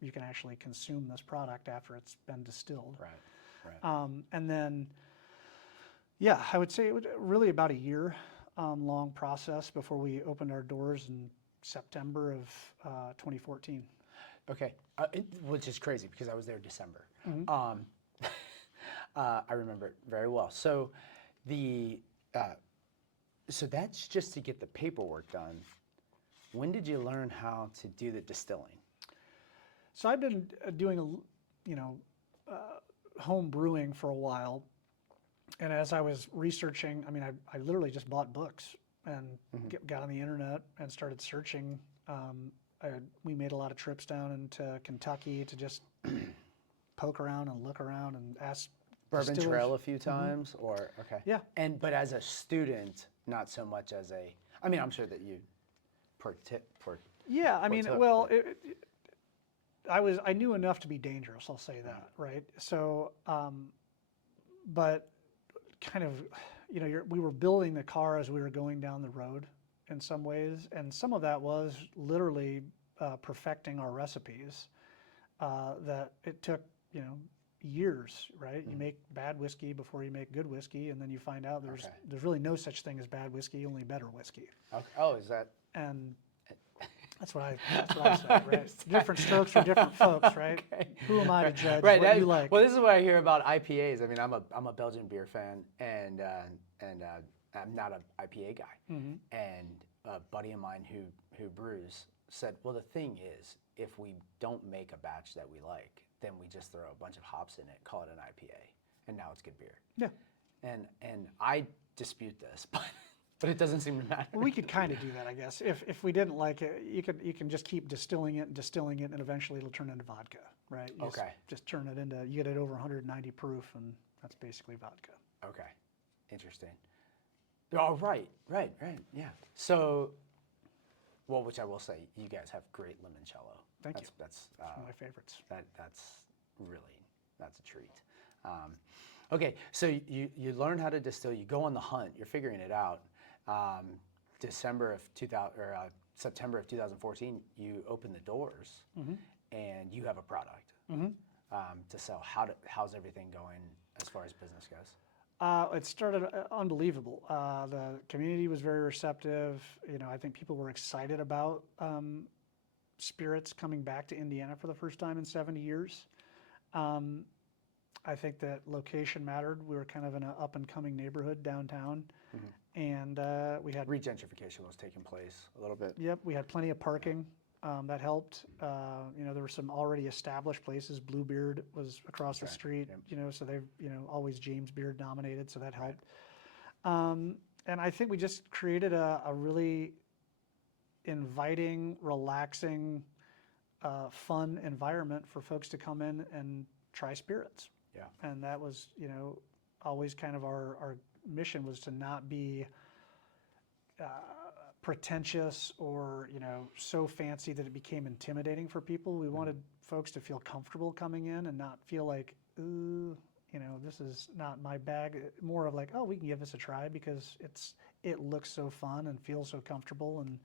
you can actually consume this product after it's been distilled. Right. And then, yeah, I would say it was really about a year long process before we opened our doors in September of 2014. Okay, which is crazy because I was there December. I remember it very well. So so that's just to get the paperwork done. When did you learn how to do the distilling? So I've been doing home brewing for a while, and as I was researching, I mean, I literally just bought books and got on the internet and started searching. We made a lot of trips down into Kentucky to just poke around and look around and ask Bourbon distillers. Trail a few times, or okay. Yeah. But as a student, not so much as a. I mean, I'm sure that you. Yeah, I mean, well, I knew enough to be dangerous. I'll say that, right? So, but kind of, you know, we were building the car as we were going down the road in some ways, and some of that was literally perfecting our recipes. That it took, you know, years, right? You make bad whiskey before you make good whiskey, and then you find out Okay. there's really no such thing as bad whiskey, only better whiskey. Okay. Oh, is that? And that's what I say, right? Different strokes for different folks, right? Okay. Who am I to judge Right. what you like? Well, this is what I hear about IPAs. I mean, I'm a Belgian beer fan, and I'm not an IPA guy. Mhm. And a buddy of mine who brews said, well, the thing is, if we don't make a batch that we like, then we just throw a bunch of hops in it, call it an IPA, and now it's good beer. Yeah. And I dispute this, but it doesn't seem to matter. Well, we could kind of do that, I guess. If we didn't like it, you can just keep distilling it, and eventually it'll turn into vodka, right? You Okay. Just turn it into, you get it over 190 proof, and that's basically vodka. Okay, interesting. Oh, right, yeah. So, well, which I will say, you guys have great limoncello. Thank you. That's One of my favorites. that's a treat. Okay, so you learn how to distill. You go on the hunt. You're figuring it out. September of 2014, you open the doors, and you have a product to sell. How's everything going as far as business goes? It started unbelievable. The community was very receptive. You know, I think people were excited about spirits coming back to Indiana for the first time in 70 years. I think that location mattered. We were kind of in an up-and-coming neighborhood downtown, and we had Regentrification was taking place a little bit. Yep, we had plenty of parking. That helped. You know, there were some already established places. Bluebeard was across the street. Yep. You know, so they've always James Beard dominated, so that helped. And I think we just created a really inviting, relaxing, fun environment for folks to come in and try spirits. Yeah. And that was, always kind of our mission was to not be pretentious or, so fancy that it became intimidating for people. We wanted folks to feel comfortable coming in and not feel like, ooh, this is not my bag. More of like, oh, we can give this a try because it looks so fun and feels so comfortable. And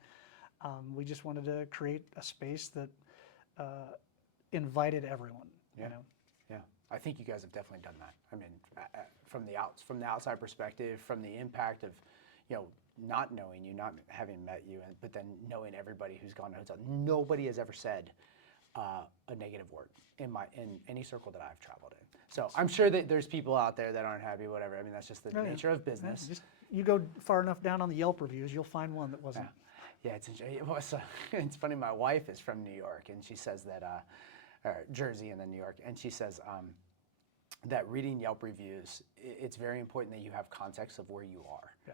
we just wanted to create a space that invited everyone. Yeah. I think you guys have definitely done that. I mean, from the outside perspective, from the impact of, not knowing you, not having met you, but then knowing everybody who's gone to hotel. Nobody has ever said a negative word in any circle that I've traveled in. So I'm sure that there's people out there that aren't happy, whatever. I mean, that's just the nature of business. Just, you go far enough down on the Yelp reviews, you'll find one that wasn't. Yeah, it's funny. My wife is from New York, and she says that, or Jersey and then New York, and she says that reading Yelp reviews, it's very important that you have context of where you are. Yeah.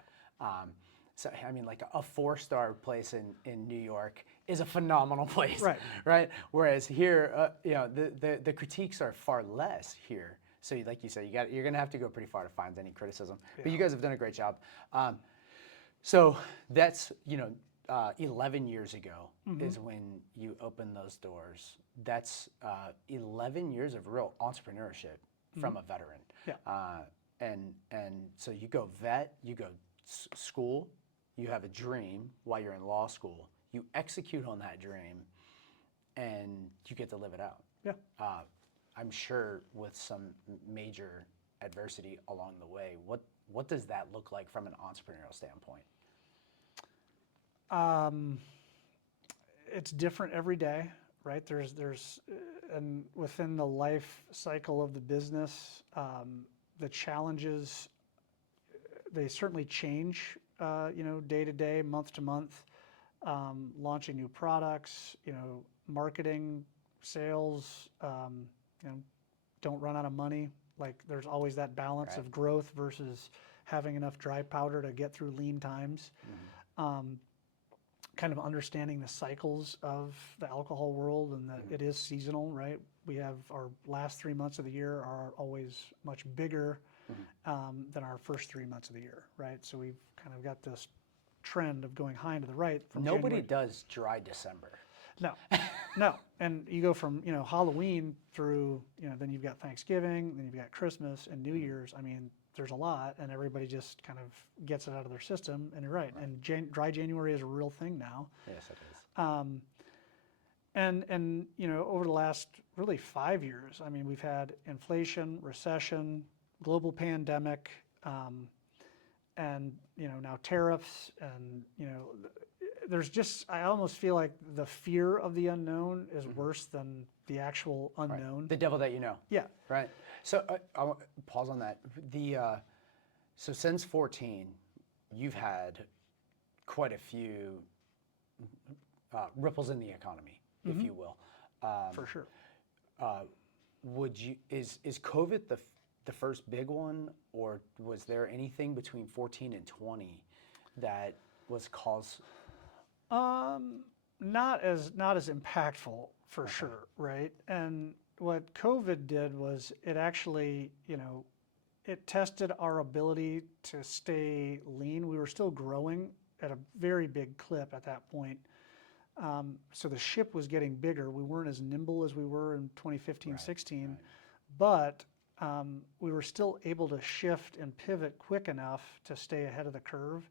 So, I mean, like a 4-star place in New York is a phenomenal place, Right. right? Whereas here, the critiques are far less here. So, like you said, you're going to have to go pretty far to find any criticism. Yeah. But you guys have done a great job. So that's 11 years ago is when you opened those doors. That's 11 years of real entrepreneurship from a veteran. Yeah. And so you go vet, you go school, you have a dream while you're in law school, you execute on that dream, and you get to live it out. Yeah. I'm sure with some major adversity along the way. What does that look like from an entrepreneurial standpoint? It's different every day, right? There's and within the life cycle of the business, the challenges, they certainly change, day to day, month to month. Launching new products, marketing, sales, don't run out of money. Like there's always that balance of growth versus having enough dry powder to get through lean times. Kind of understanding the cycles of the alcohol world and that it is seasonal, right? We have our last 3 months of the year are always much bigger than our first 3 months of the year, right? So we've kind of got this trend of going high and to the right. From Nobody January. does dry December. No. And you go from, Halloween through, then you've got Thanksgiving, then you've got Christmas and New Year's. I mean, there's a lot, and everybody just kind of gets it out of their system. And you're right. And dry January is a real thing now. Yes, it is. And you know, over the last really 5 years, I mean, we've had inflation, recession, global pandemic, and you know, now tariffs, and you know, there's just, I almost feel like the fear of the unknown is worse than the actual unknown. The devil that you know. Yeah. Right. So I'll pause on that. So since 14, you've had quite a few ripples in the economy, if you will. For sure. Is COVID the first big one, or was there anything between 14 and 20 that was cause? Not as impactful for sure, right? And what COVID did was it actually, you know, it tested our ability to stay lean. We were still growing at a very big clip at that point. So the ship was getting bigger. We weren't as nimble as we were in 2015, 16, but we were still able to shift and pivot quick enough to stay ahead of the curve.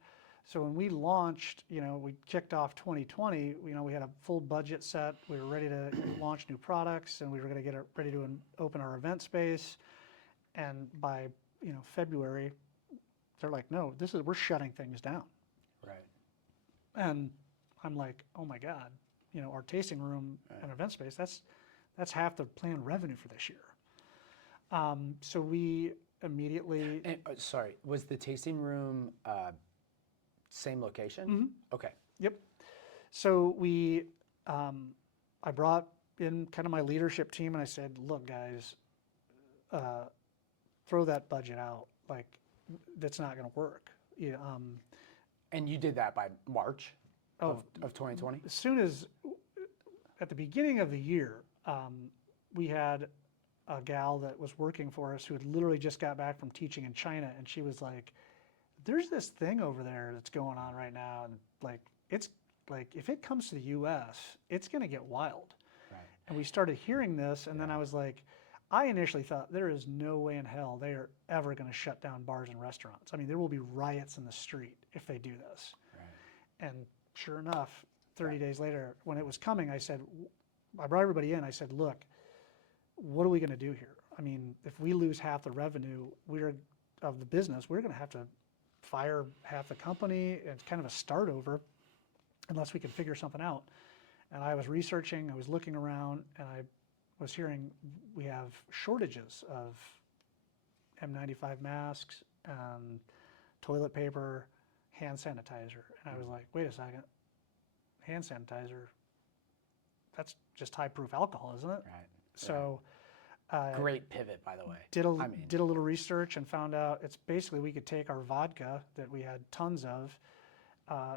So when we launched, you know, we kicked off 2020, you know, we had a full budget set. We were ready to launch new products, and we were going to get ready to open our event space. And by, you know, February, they're like, no, we're shutting things down. Right. And I'm like, oh my God, you know, our tasting room and event space, that's half the planned revenue for this year. So we immediately. And, sorry, was the tasting room same location? Mm-hmm. Okay. Yep. So I brought in kind of my leadership team, and I said, look, guys, throw that budget out. Like, that's not going to work. Yeah, and you did that by March of 2020? As soon as, at the beginning of the year, we had a gal that was working for us who had literally just got back from teaching in China, and she was like, there's this thing over there that's going on right now, and like, it's like, if it comes to the US, it's going to get wild. Right. And we started hearing this, and then I was like, I initially thought there is no way in hell they are ever going to shut down bars and restaurants. I mean, there will be riots in the street if they do this. Right. And sure enough, 30 days later, when it was coming, I brought everybody in. I said, look, what are we going to do here? I mean, if we lose half the revenue of the business, we're going to have to fire half the company. It's kind of a start over unless we can figure something out. And I was researching, I was looking around, and I was hearing we have shortages of N95 masks, toilet paper, hand sanitizer. And I was like, wait a second, hand sanitizer, that's just high-proof alcohol, isn't it? Right. So great pivot, by the way. Did a little research and found out it's basically we could take our vodka that we had tons of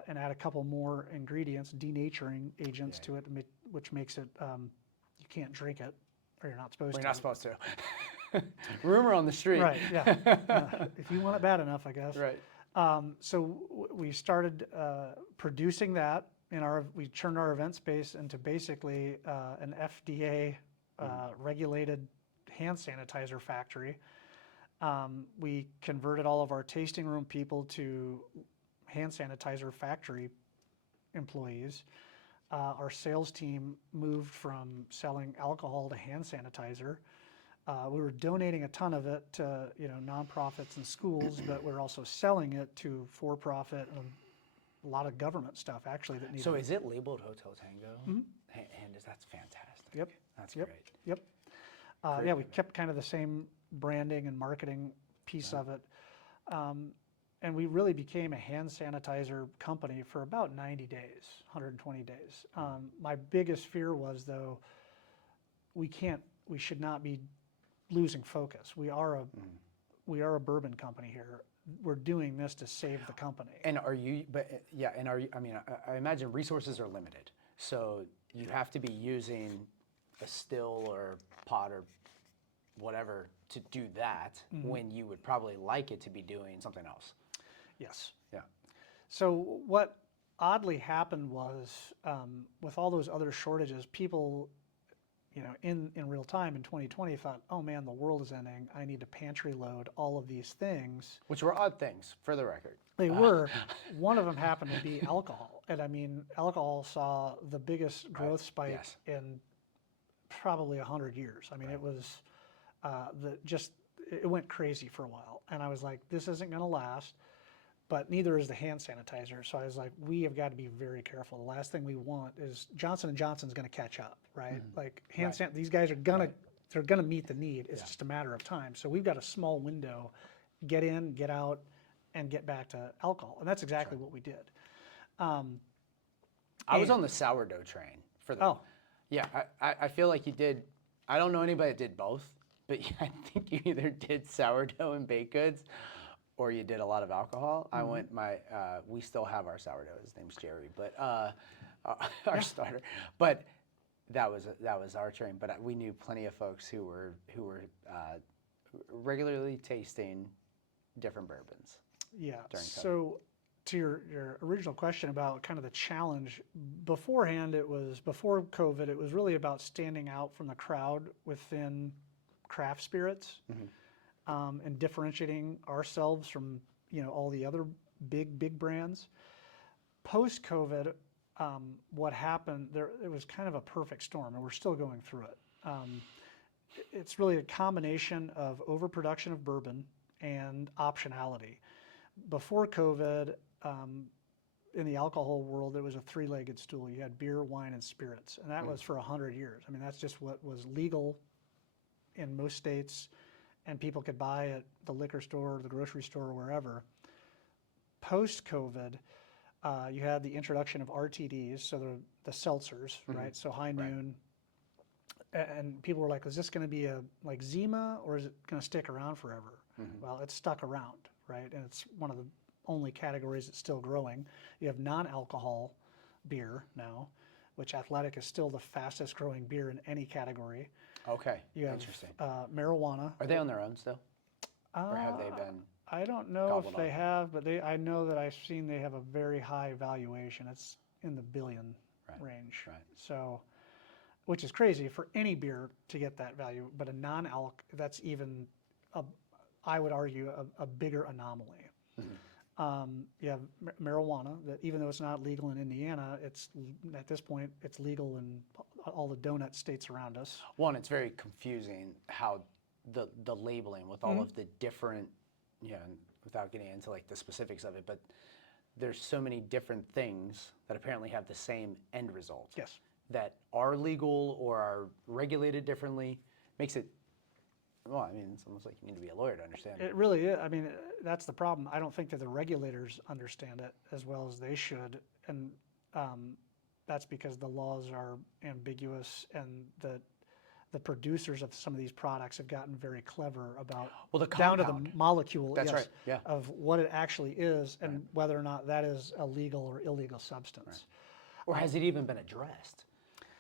and add a couple more ingredients, denaturing agents to it, which makes it, you can't drink it, or you're not supposed to. You're not supposed to. Rumor on the street. Right, yeah. If you want it bad enough, I guess. Right. So we started producing that. We turned our event space into basically an FDA regulated hand sanitizer factory. We converted all of our tasting room people to hand sanitizer factory employees. Our sales team moved from selling alcohol to hand sanitizer. We were donating a ton of it to nonprofits and schools, but we're also selling it to for-profit and a lot of government stuff actually that needs. So is it labeled Hotel Tango? Mm-hmm. And that's fantastic. Yep. That's Yep. great. Yep. Yeah, we kept kind of the same branding and marketing piece of it. And we really became a hand sanitizer company for about 90 days, 120 days. My biggest fear was, though, we should not be losing focus. We are a bourbon company here. We're doing this to save the company. And are you, I mean, I imagine resources are limited. So you have to be using a still or pot or whatever to do that when you would probably like it to be doing something else. Yes. Yeah. So what oddly happened was with all those other shortages, people, in real time in 2020 thought, oh man, the world is ending. I need to pantry load all of these things. Which were odd things, for the record. They were. One of them happened to be alcohol. And I mean, alcohol saw the biggest growth spike Yes. in probably 100 years. I mean, it was it went crazy for a while. And I was like, this isn't going to last. But neither is the hand sanitizer. So I was like, we have got to be very careful. The last thing we want is Johnson & Johnson's going to catch up, right? Like these guys are going to, they're going to meet the need. It's just a matter of time. So we've got a small window, get in, get out, and get back to alcohol. And that's exactly what we did. I was on the sourdough train for the. Oh. Yeah, I feel like you did. I don't know anybody that did both, but I think you either did sourdough and baked goods, or you did a lot of alcohol. I went we still have our sourdough. His name's Jerry, but our starter. But that was our train. But we knew plenty of folks who were regularly tasting different bourbons. Yeah. During COVID. So to your original question about kind of the challenge beforehand, before COVID, it was really about standing out from the crowd within craft spirits. And differentiating ourselves from all the other big brands. Post COVID, what happened there? It was kind of a perfect storm, and we're still going through it. It's really a combination of overproduction of bourbon and optionality. Before COVID, in the alcohol world, it was a three-legged stool. You had beer, wine, and spirits, and that was for 100 years. I mean, that's just what was legal in most states, and people could buy at the liquor store, the grocery store, or wherever. Post-COVID, you had the introduction of RTDs, so the seltzers, right? So High Noon, and people were like, is this going to be like Zima, or is it going to stick around forever? Well, it's stuck around, right? And it's one of the only categories that's still growing. You have non-alcohol beer now, which Athletic is still the fastest growing beer in any category. Okay, You have interesting. marijuana. Are they on their own still, or have they been? I don't know gobbled if they up? have, but I know that I've seen they have a very high valuation. It's in the billion range. Right. So, which is crazy for any beer to get that value, but a non-alc, that's even, I would argue, a bigger anomaly. You have marijuana, that even though it's not legal in Indiana, it's at this point, it's legal in all the donut states around us. One, it's very confusing how the labeling with all of the different, without getting into like the specifics of it, but there's so many different things that apparently have the same end result. Yes. That are legal or are regulated differently. Makes it, well, I mean, it's almost like you need to be a lawyer to understand it. It really is. I mean, that's the problem. I don't think that the regulators understand it as well as they should. And that's because the laws are ambiguous, and the producers of some of these products have gotten very clever about down to the molecule That's right. Yeah. of what it actually is and whether or not that is a legal or illegal substance. Or has it even been addressed?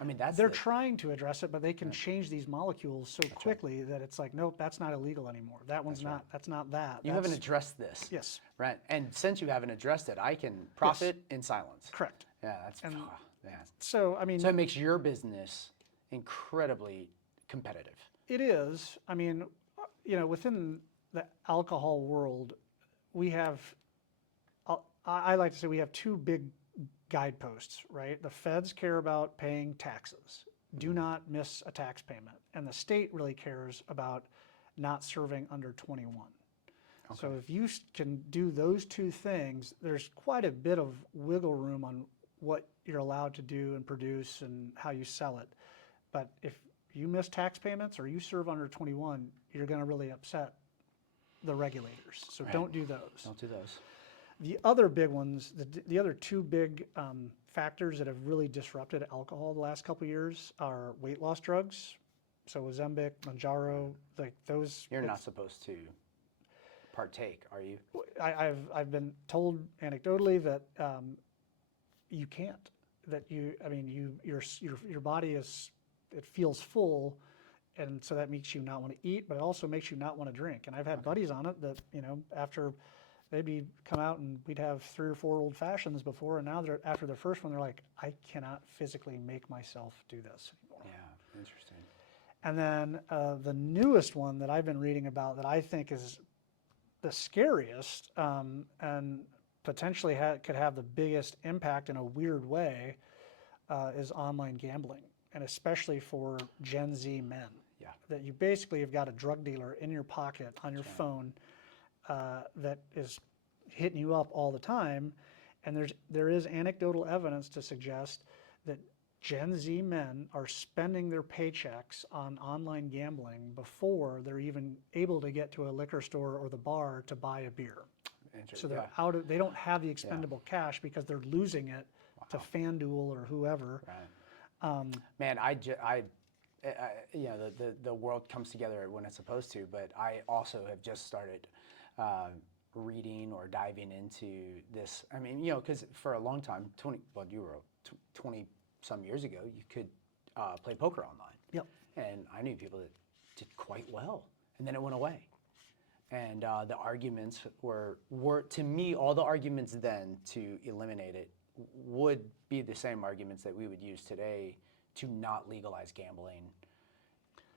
I mean, They're trying to address it, but they can change these molecules so quickly that it's like, nope, that's not illegal anymore. That one's not. That's not that. You haven't addressed this. Yes. Right. And since you haven't addressed it, I can profit in silence. Correct. Yeah. That's. So I mean, So it makes your business incredibly competitive. it is. I mean, within the alcohol world, we have. I like to say we have two big guideposts, right? The feds care about paying taxes. Do not miss a tax payment. And the state really cares about not serving under 21. Okay. So if you can do those two things, there's quite a bit of wiggle room on what you're allowed to do and produce and how you sell it. But if you miss tax payments or you serve under 21, you're going to really upset the regulators. So don't do those. Don't do those. The other big ones, the other two big factors that have really disrupted alcohol the last couple of years are weight loss drugs. So Ozempic, Mounjaro, like those. You're not supposed to partake, are you? I've been told anecdotally that you can't. That your body it feels full, and so that makes you not want to eat, but it also makes you not want to drink. And I've had buddies on it that after. They'd come out and we'd have 3 or 4 old fashions before, and now after the first one, they're like, I cannot physically make myself do this anymore. Yeah, interesting. And then the newest one that I've been reading about that I think is the scariest and potentially could have the biggest impact in a weird way is online gambling, and especially for Gen Z men. Yeah. That you basically have got a drug dealer in your pocket on your phone that is hitting you up all the time, and there is anecdotal evidence to suggest that Gen Z men are spending their paychecks on online gambling before they're even able to get to a liquor store or the bar to buy a beer. So they're they don't have the expendable cash because they're losing it to FanDuel or whoever. Right. Man, you know, the world comes together when it's supposed to, but I also have just started reading or diving into this. I mean, you know, because for a long time, 20 some years ago, you could play poker online. Yep. And I knew people that did quite well, and then it went away. And the arguments were to me, all the arguments then to eliminate it would be the same arguments that we would use today to not legalize gambling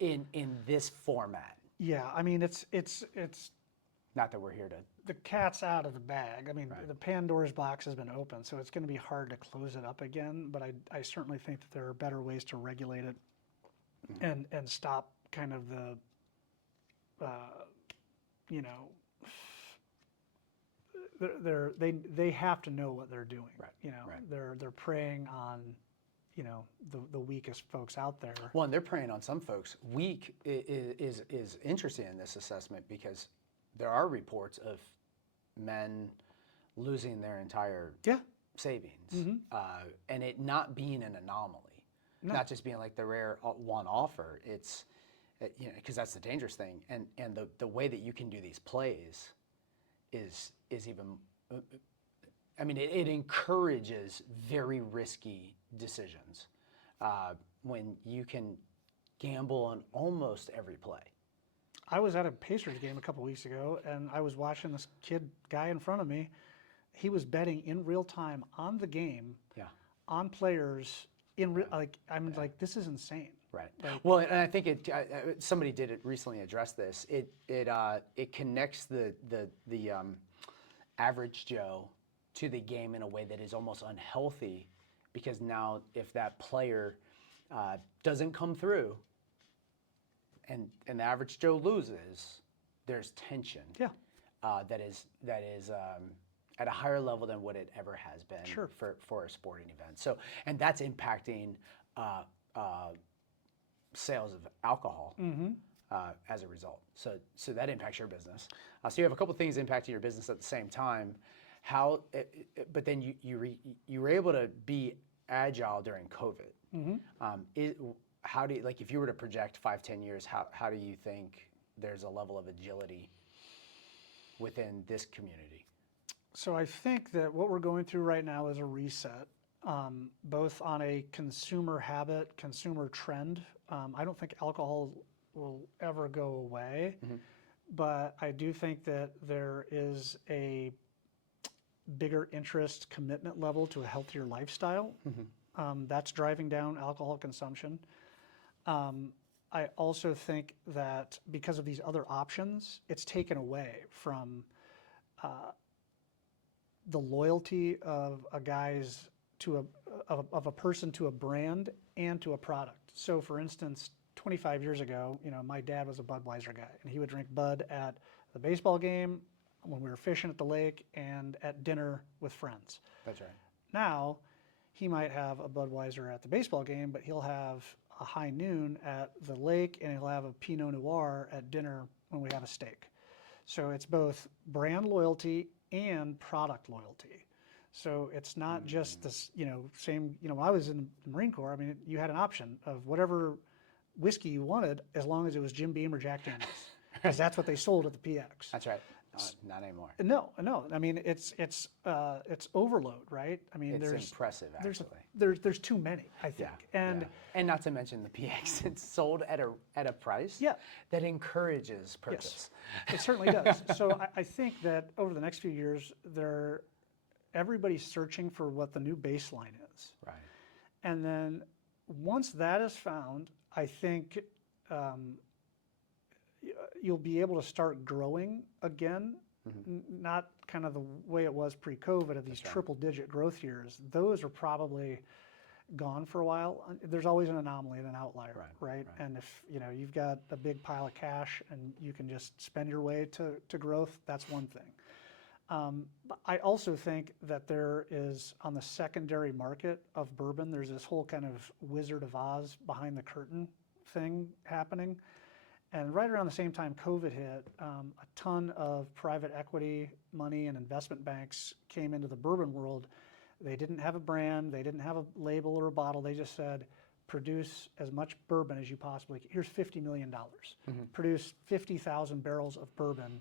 in this format. Yeah, I mean, it's not that we're here to. The cat's out of the bag. I mean, Right. the Pandora's box has been opened, so it's going to be hard to close it up again. But I certainly think that there are better ways to regulate it and stop kind of the, you know, they have to know what they're doing. Right. You know, Right. they're preying on, you know, the weakest folks out there. Well, and they're preying on some folks. Weak is interesting in this assessment because there are reports of men losing their entire savings, and it not being an anomaly, not just being like the rare one offer. It's you know, because that's the dangerous thing, and the way that you can do these plays is even. I mean, it encourages very risky decisions when you can gamble on almost every play. I was at a Pacers game a couple weeks ago, and I was watching this guy in front of me. He was betting in real time on the game, on players. I'm like, this is insane. Right. Like, Well, and I think somebody did recently address this. It connects the average Joe to the game in a way that is almost unhealthy, because now if that player doesn't come through and the average Joe loses, there's tension. Yeah. That is at a higher level than what it ever has been for a sporting event. So, and that's impacting sales of alcohol as a result. So that impacts your business. So you have a couple things impacting your business at the same time. But then you were able to be agile during COVID. How do you, like, if you were to project 5-10 years, how do you think there's a level of agility within this community? So I think that what we're going through right now is a reset, both on a consumer habit, consumer trend. I don't think alcohol will ever go away, but I do think that there is a bigger interest, commitment level to a healthier lifestyle. That's driving down alcohol consumption. I also think that because of these other options, it's taken away from the loyalty of a person to a brand and to a product. So, for instance, 25 years ago, you know, my dad was a Budweiser guy, and he would drink Bud at the baseball game, when we were fishing at the lake, and at dinner with friends. That's right. Now, he might have a Budweiser at the baseball game, but he'll have a High Noon at the lake, and he'll have a Pinot Noir at dinner when we have a steak. So it's both brand loyalty and product loyalty. So it's not just this, you know, same, you know, when I was in the Marine Corps, I mean, you had an option of whatever whiskey you wanted as long as it was Jim Beam or Jack Daniels, because that's what they sold at the PX. That's right. Not anymore. No. I mean, it's overload, right? I mean, It's impressive, actually. There's too many, I think. And not to mention the PX, it's sold at a price that encourages purchase. Yes, it certainly does. So I think that over the next few years, everybody's searching for what the new baseline is. Right. And then once that is found, I think you'll be able to start growing again, not kind of the way it was pre-COVID of these triple-digit growth years. Those are probably gone for a while. There's always an anomaly and an outlier, right? And if you've got a big pile of cash and you can just spend your way to growth, that's one thing. But I also think that there is, on the secondary market of bourbon, there's this whole kind of Wizard of Oz behind the curtain thing happening. And right around the same time COVID hit, a ton of private equity money and investment banks came into the bourbon world. They didn't have a brand, they didn't have a label or a bottle. They just said, produce as much bourbon as you possibly can. Here's $50 million. Produce 50,000 barrels of bourbon,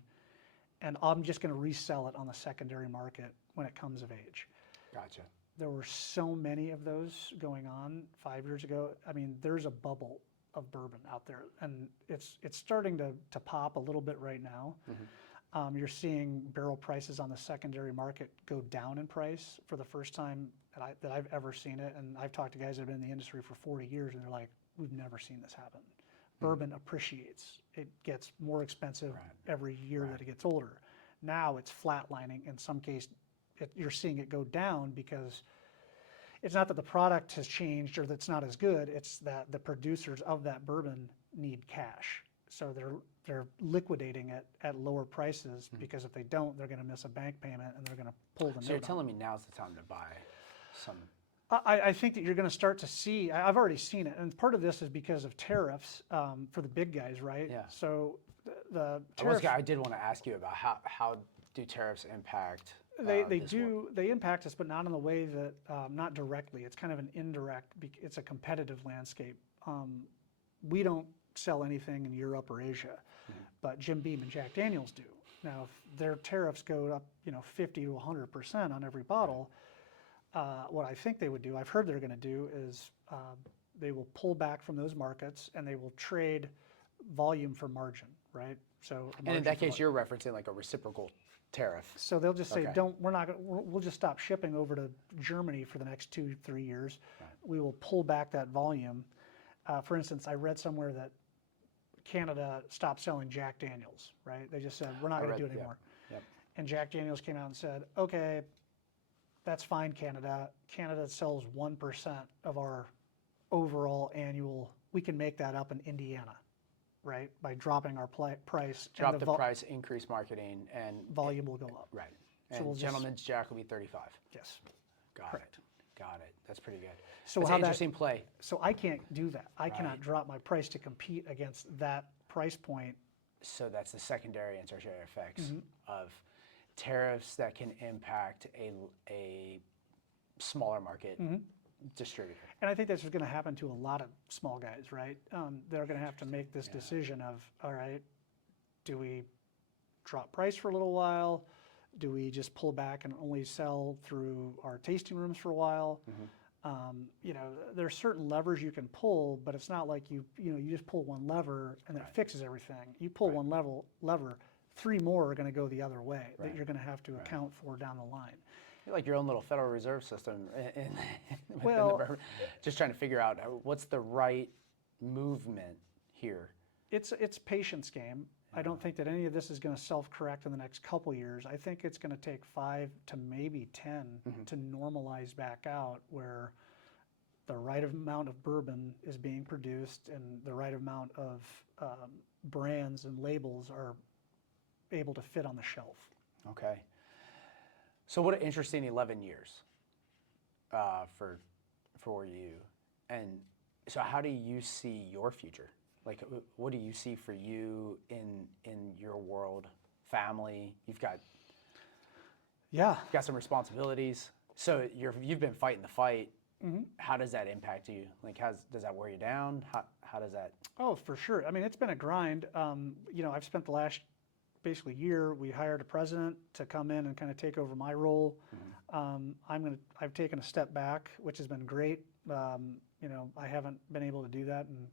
and I'm just going to resell it on the secondary market when it comes of age. Gotcha. There were so many of those going on 5 years ago. I mean, there's a bubble of bourbon out there, and it's starting to pop a little bit right now. You're seeing barrel prices on the secondary market go down in price for the first time that I've ever seen it. And I've talked to guys that have been in the industry for 40 years, and they're like, we've never seen this happen. Bourbon appreciates. It gets more expensive every year that it gets older. Now it's flatlining. In some case, you're seeing it go down because it's not that the product has changed or that's not as good. It's that the producers of that bourbon need cash. So they're liquidating it at lower prices because if they don't, they're going to miss a bank payment and they're going to pull the note. So you're telling me now's the time to buy some? I think that you're going to start to see, I've already seen it, and part of this is because of tariffs for the big guys, right? Yeah. So the tariffs, I did want to ask you about how do tariffs impact they impact us, but not in the way that, not directly. It's kind of an indirect, it's a competitive landscape. We don't sell anything in Europe or Asia, but Jim Beam and Jack Daniels do. Now, if their tariffs go up, 50 to 100% on every bottle, what I think they would do, I've heard they're going to do, is they will pull back from those markets and they will trade volume for margin, right? So, and in that case, you're referencing like a reciprocal tariff. So they'll just say, we'll just stop shipping over to Germany for the next 2-3 years. We will pull back that volume. For instance, I read somewhere that Canada stopped selling Jack Daniels, right? They just said, we're not going to do it anymore. And Jack Daniels came out and said, okay, that's fine, Canada. Canada sells 1% of our overall annual. We can make that up in Indiana, right? By dropping our price. Drop the price, increase marketing, and volume will go up. Right. So And we'll Gentleman's Jack will be 35. Yes. Got it. That's pretty good. So that's an interesting play. So I can't do that. I cannot drop my price to compete against that price point. So that's the secondary and tertiary effects of tariffs that can impact a smaller market distributor. And I think that's going to happen to a lot of small guys, right? They're going to have to make this decision of, all right, do we drop price for a little while? Do we just pull back and only sell through our tasting rooms for a while? There's certain levers you can pull, but it's not like you just pull one lever and it fixes everything. You pull one lever, 3 more are going to go the other way that you're going to have to account for down the line. You're like your own little Federal Reserve System, just trying to figure out what's the right movement here. It's a patience game. I don't think that any of this is going to self-correct in the next couple years. I think it's going to take 5 to maybe 10 to normalize back out where the right amount of bourbon is being produced and the right amount of brands and labels are able to fit on the shelf. Okay. So what an interesting 11 years for you. And so how do you see your future? Like, what do you see for you in your world, family? You've got some responsibilities. So you've been fighting the fight. How does that impact you? Like, does that wear you down? How does that? Oh, for sure. I mean, it's been a grind. I've spent the last basically year. We hired a president to come in and kind of take over my role. I've taken a step back, which has been great. I haven't been able to do that in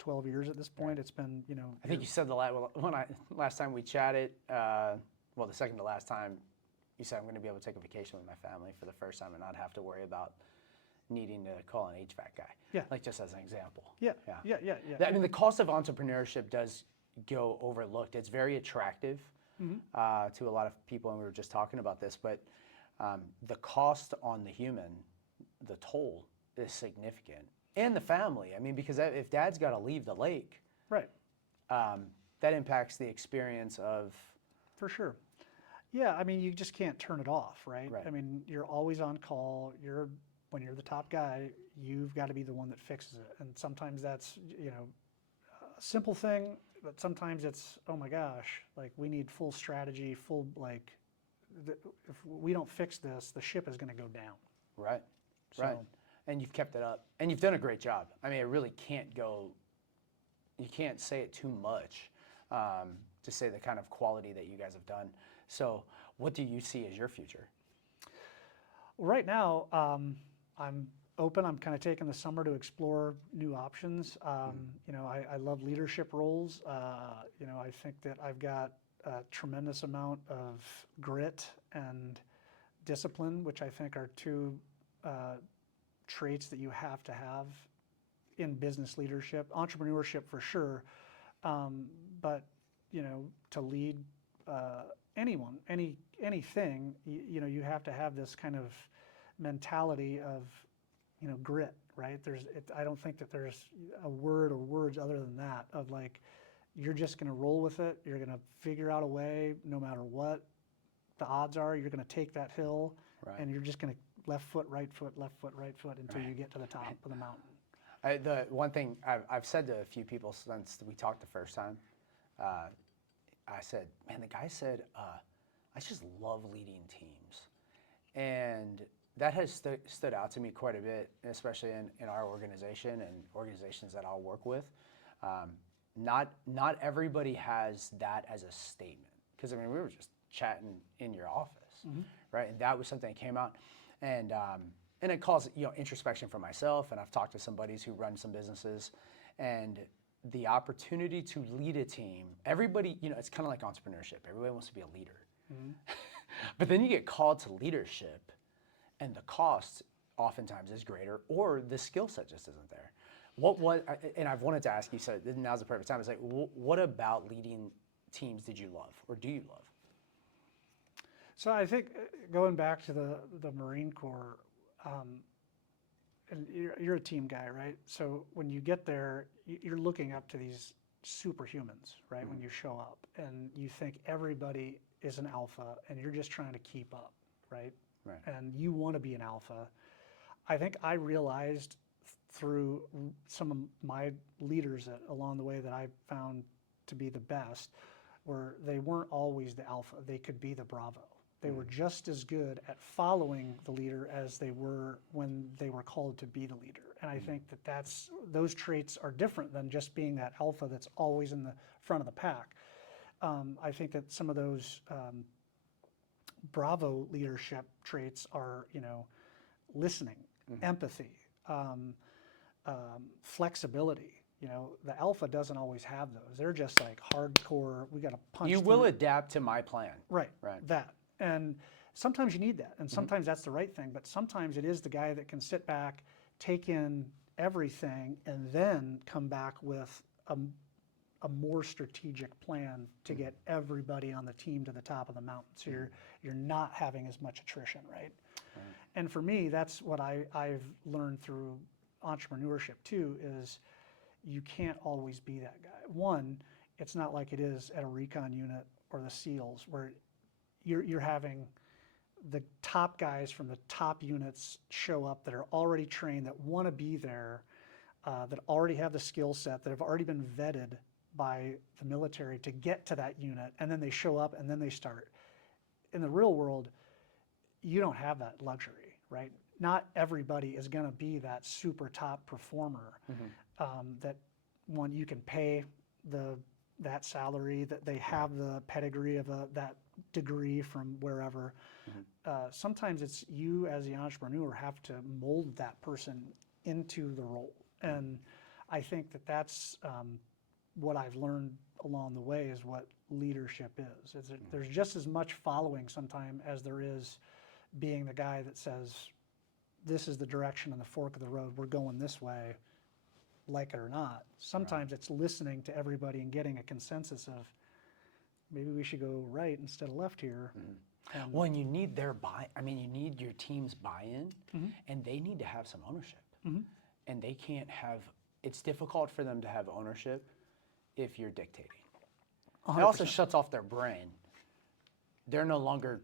12 years at this point. It's been, I think you said last time we chatted, the second to last time, you said I'm going to be able to take a vacation with my family for the first time and not have to worry about, needing to call an HVAC guy. Yeah. Like just as an example. Yeah. Yeah. Yeah. Yeah. Yeah. I mean, the cost of entrepreneurship does go overlooked. It's very attractive to a lot of people, and we were just talking about this, but the cost on the human, the toll is significant. And the family. I mean, because if dad's got to leave the lake, Right. that impacts the experience of. For sure. Yeah, I mean, you just can't turn it off, right? Right. I mean, you're always on call. When you're the top guy, you've got to be the one that fixes it. And sometimes that's, a simple thing, but sometimes it's, oh my gosh, like we need full strategy, if we don't fix this, the ship is going to go down. Right. So, Right. And you've kept it up. And you've done a great job. I mean, it really you can't say it too much to say the kind of quality that you guys have done. So what do you see as your future? Right now, I'm open. I'm kind of taking the summer to explore new options. I love leadership roles. I think that I've got a tremendous amount of grit and discipline, which I think are two traits that you have to have in business leadership, entrepreneurship for sure, but to lead anyone, anything, you have to have this kind of mentality of grit, right? I don't think that there's a word or words other than that of like you're just going to roll with it. You're going to figure out a way, no matter what the odds are. You're going to take that hill, Right. and you're just going to left foot, right foot until you get to the top of the mountain. The one thing I've said to a few people since we talked the first time, I said, man, the guy said, I just love leading teams. And that has stood out to me quite a bit, especially in our organization and organizations that I'll work with. Not everybody has that as a statement. Because, I mean, we were just chatting in your office, right? And that was something that came out. And it calls introspection for myself, and I've talked to some buddies who run some businesses, and the opportunity to lead a team. Everybody, it's kind of like entrepreneurship. Everybody wants to be a leader, but then you get called to leadership, and the cost oftentimes is greater, or the skill set just isn't there. And I've wanted to ask you, so now's the perfect time. It's like, what about leading teams did you love, or do you love? So I think going back to the Marine Corps, and you're a team guy, right? So when you get there, you're looking up to these superhumans, right? When you show up, and you think everybody is an alpha, and you're just trying to keep up, right? Right. And you want to be an alpha. I think I realized through some of my leaders along the way that I found to be the best, where they weren't always the alpha. They could be the Bravo. They were just as good at following the leader as they were when they were called to be the leader. And I think that those traits are different than just being that alpha that's always in the front of the pack. I think that some of those Bravo leadership traits are, listening, empathy, flexibility. The alpha doesn't always have those. They're just like hardcore. We got to punch. You will adapt to my plan. Right. Right. That. And sometimes you need that, and sometimes that's the right thing, but sometimes it is the guy that can sit back, take in everything, and then come back with a more strategic plan to get everybody on the team to the top of the mountain. So you're not having as much attrition, right? And for me, that's what I've learned through entrepreneurship too, is you can't always be that guy. One, it's not like it is at a recon unit or the SEALs, where you're having the top guys from the top units show up that are already trained, that want to be there, that already have the skill set, that have already been vetted by the military to get to that unit, and then they show up and then they start. In the real world, you don't have that luxury, right? Not everybody is going to be that super top performer that one you can pay that salary, that they have the pedigree of that degree from wherever. Sometimes it's you as the entrepreneur have to mold that person into the role. And I think that's what I've learned along the way is what leadership is. There's just as much following sometimes as there is being the guy that says, this is the direction and the fork of the road. We're going this way, like it or not. Sometimes it's listening to everybody and getting a consensus of maybe we should go right instead of left here. Well, and you need you need your team's buy-in, and they need to have some ownership. And they can't have, it's difficult for them to have ownership if you're dictating. 100%. It also shuts off their brain. They're no longer,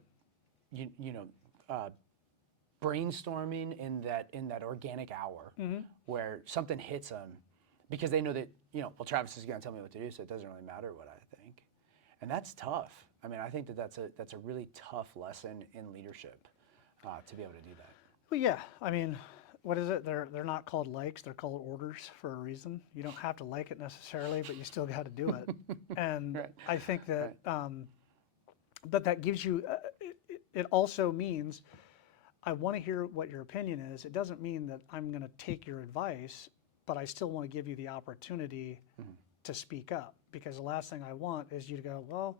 brainstorming in that organic hour where something hits them because they know that, well, Travis is going to tell me what to do, so it doesn't really matter what I think. And that's tough. I mean, I think that's a really tough lesson in leadership to be able to do that. Well, yeah. I mean, what is it? They're not called likes. They're called orders for a reason. You don't have to like it necessarily, but you still got to do it. And Right. I think that, but that gives you. It also means I want to hear what your opinion is. It doesn't mean that I'm going to take your advice, but I still want to give you the opportunity to speak up, because the last thing I want is you to go, well,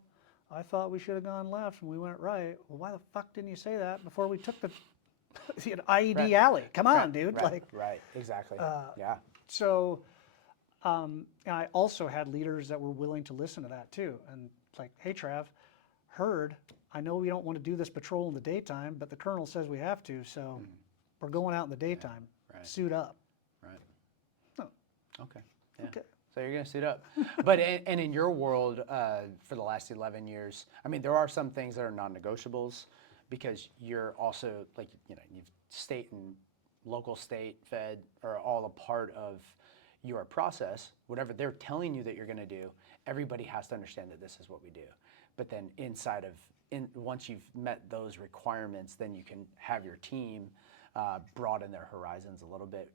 I thought we should have gone left and we went right. Well, why the fuck didn't you say that before we took the IED alley? Come on, dude. Right, exactly. Yeah. So, and I also had leaders that were willing to listen to that too. And like, hey, Trav, I know we don't want to do this patrol in the daytime, but the colonel says we have to, so we're going out in the daytime. Right. Suit up. Right. Oh. Okay. Yeah. Okay. So you're going to suit up. But in your world, for the last 11 years, I mean, there are some things that are non-negotiables, because you're also, like, you've state and local, state, fed are all a part of your process. Whatever they're telling you that you're going to do, everybody has to understand that this is what we do. But then once you've met those requirements, then you can have your team broaden their horizons a little bit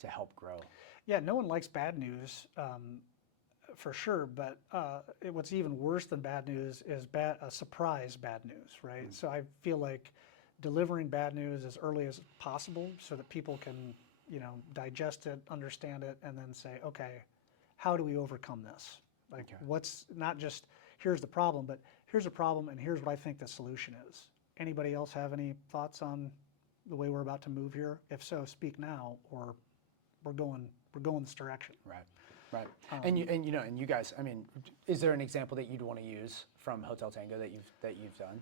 to help grow. Yeah, no one likes bad news, for sure. But what's even worse than bad news is a surprise bad news, right? So I feel like delivering bad news as early as possible so that people can, digest it, understand it, and then say, okay, how do we overcome this? Like, what's not just here's the problem, but here's a problem and here's what I think the solution is. Anybody else have any thoughts on the way we're about to move here? If so, speak now, or we're going this direction. Right. And you guys, I mean, is there an example that you'd want to use from Hotel Tango that you've done?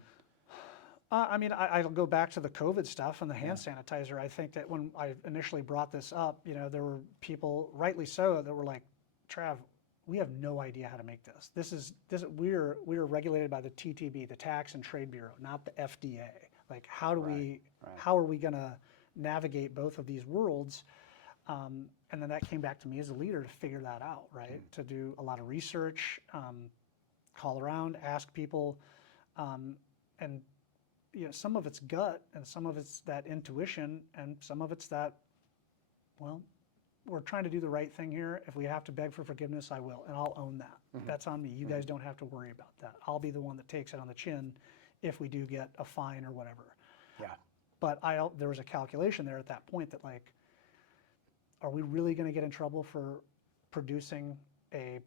I mean, I'll go back to the COVID stuff and the hand sanitizer. I think that when I initially brought this up, there were people, rightly so, that were like, Trav, we have no idea how to make this. We're regulated by the TTB, the Tax and Trade Bureau, not the FDA. Like, how are we going to navigate both of these worlds? And then that came back to me as a leader to figure that out, right? To do a lot of research, call around, ask people, and some of it's gut, and some of it's that intuition, and some of it's that, well, we're trying to do the right thing here. If we have to beg for forgiveness, I will, and I'll own that. That's on me. You guys don't have to worry about that. I'll be the one that takes it on the chin if we do get a fine or whatever. Yeah. But there was a calculation there at that point that, like, are we really going to get in trouble for producing a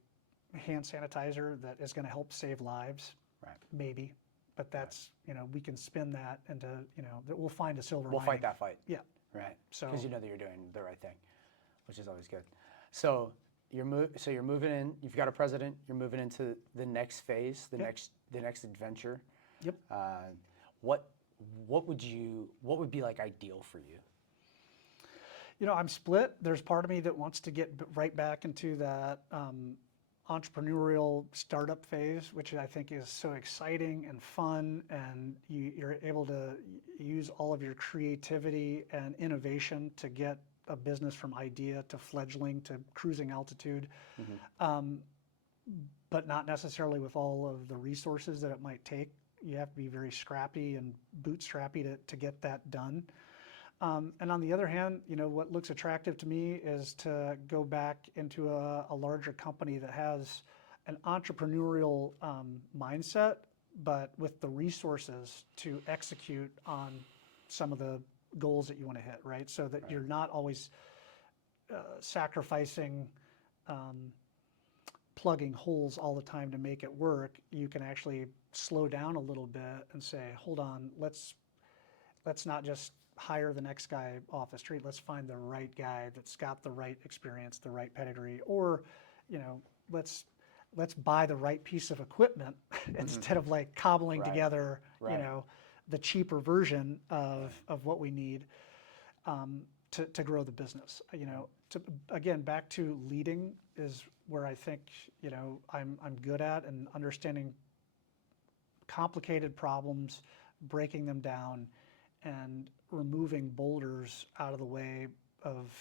hand sanitizer that is going to help save lives? Right. Maybe. But that's, we can spin that into, that we'll find a silver We'll lining. fight that fight. Yeah. Right. So, because you know that you're doing the right thing, which is always good. So you're moving in. You've got a president. You're moving into the next phase, the next adventure. Yep. What would be like ideal for you? I'm split. There's part of me that wants to get right back into that entrepreneurial startup phase, which I think is so exciting and fun, and you're able to use all of your creativity and innovation to get a business from idea to fledgling to cruising altitude, but not necessarily with all of the resources that it might take. You have to be very scrappy and bootstrappy to get that done. And on the other hand, what looks attractive to me is to go back into a larger company that has an entrepreneurial mindset, but with the resources to execute on some of the goals that you want to hit, right? So that you're not always sacrificing, plugging holes all the time to make it work. You can actually slow down a little bit and say, hold on, let's not just hire the next guy off the street. Let's find the right guy that's got the right experience, the right pedigree, or, you know, let's buy the right piece of equipment instead of like cobbling Right. together, you Right. know, the cheaper version of what we need to grow the business. You know, again, back to leading is where I think, you know, I'm good at, and understanding complicated problems, breaking them down, and removing boulders out of the way of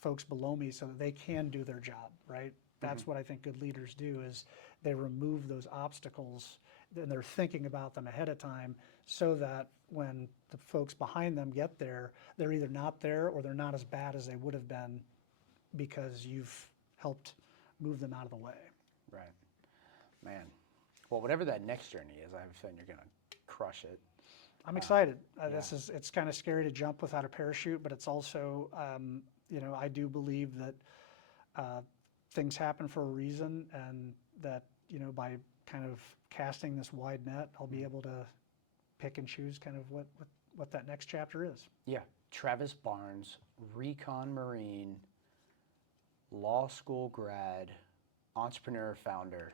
folks below me so that they can do their job, right? That's what I think good leaders do, is they remove those obstacles, and they're thinking about them ahead of time so that when the folks behind them get there, they're either not there or they're not as bad as they would have been because you've helped move them out of the way. Right. Man. Well, whatever that next journey is, I have a feeling you're going to crush it. I'm excited. yeah. It's kind of scary to jump without a parachute, but it's also, you know, I do believe that things happen for a reason, and that, you know, by kind of casting this wide net, I'll be able to pick and choose kind of what that next chapter is. Yeah. Travis Barnes, Recon Marine, law school grad, entrepreneur, founder.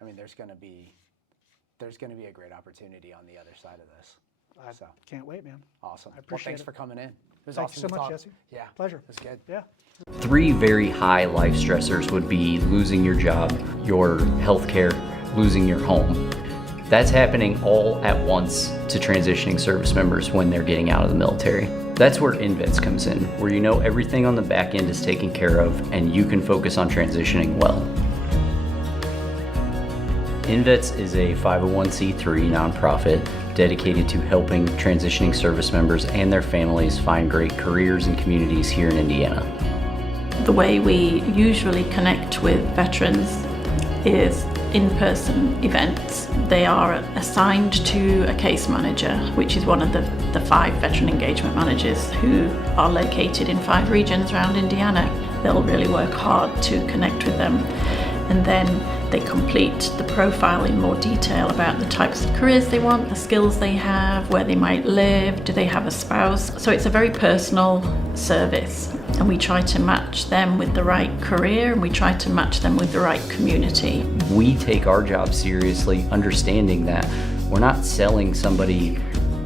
I mean, there's going to be a great opportunity on the other side of this. I So can't wait, man. awesome. I appreciate Thanks it. for coming in. It was Thank you awesome so to much, talk. Jesse. Yeah. Pleasure. It was good. Yeah. 3 very high life stressors would be losing your job, your healthcare, losing your home. That's happening all at once to transitioning service members when they're getting out of the military. That's where INvets comes in, where you know everything on the back end is taken care of and you can focus on transitioning well. INvets is a 501c3 nonprofit dedicated to helping transitioning service members and their families find great careers and communities here in Indiana. The way we usually connect with veterans is in-person events. They are assigned to a case manager, which is one of the 5 veteran engagement managers who are located in 5 regions around Indiana. They'll really work hard to connect with them, and then they complete the profile in more detail about the types of careers they want, the skills they have, where they might live, do they have a spouse. So it's a very personal service, and we try to match them with the right career, and we try to match them with the right community. We take our job seriously, understanding that we're not selling somebody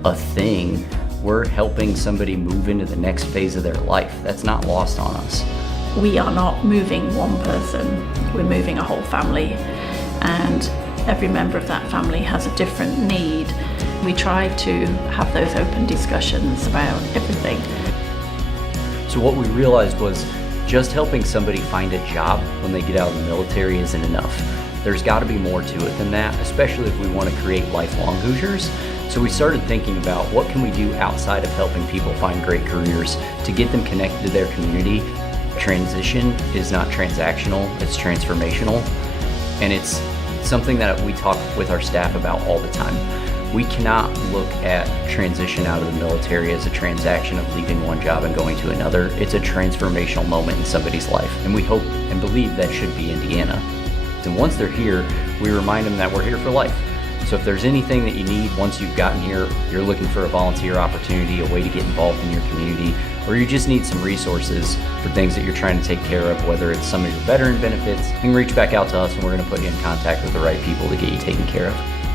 a thing, we're helping somebody move into the next phase of their life. That's not lost on us. We are not moving one person, we're moving a whole family, and every member of that family has a different need. We try to have those open discussions about everything. So what we realized was just helping somebody find a job when they get out of the military isn't enough. There's got to be more to it than that, especially if we want to create lifelong Hoosiers. So we started thinking about what can we do outside of helping people find great careers to get them connected to their community. Transition is not transactional, it's transformational. And it's something that we talk with our staff about all the time. We cannot look at transition out of the military as a transaction of leaving one job and going to another. It's a transformational moment in somebody's life, and we hope and believe that should be Indiana. And once they're here, we remind them that we're here for life. So if there's anything that you need once you've gotten here, you're looking for a volunteer opportunity, a way to get involved in your community, or you just need some resources for things that you're trying to take care of, whether it's some of your veteran benefits, you can reach back out to us and we're going to put you in contact with the right people to get you taken care of.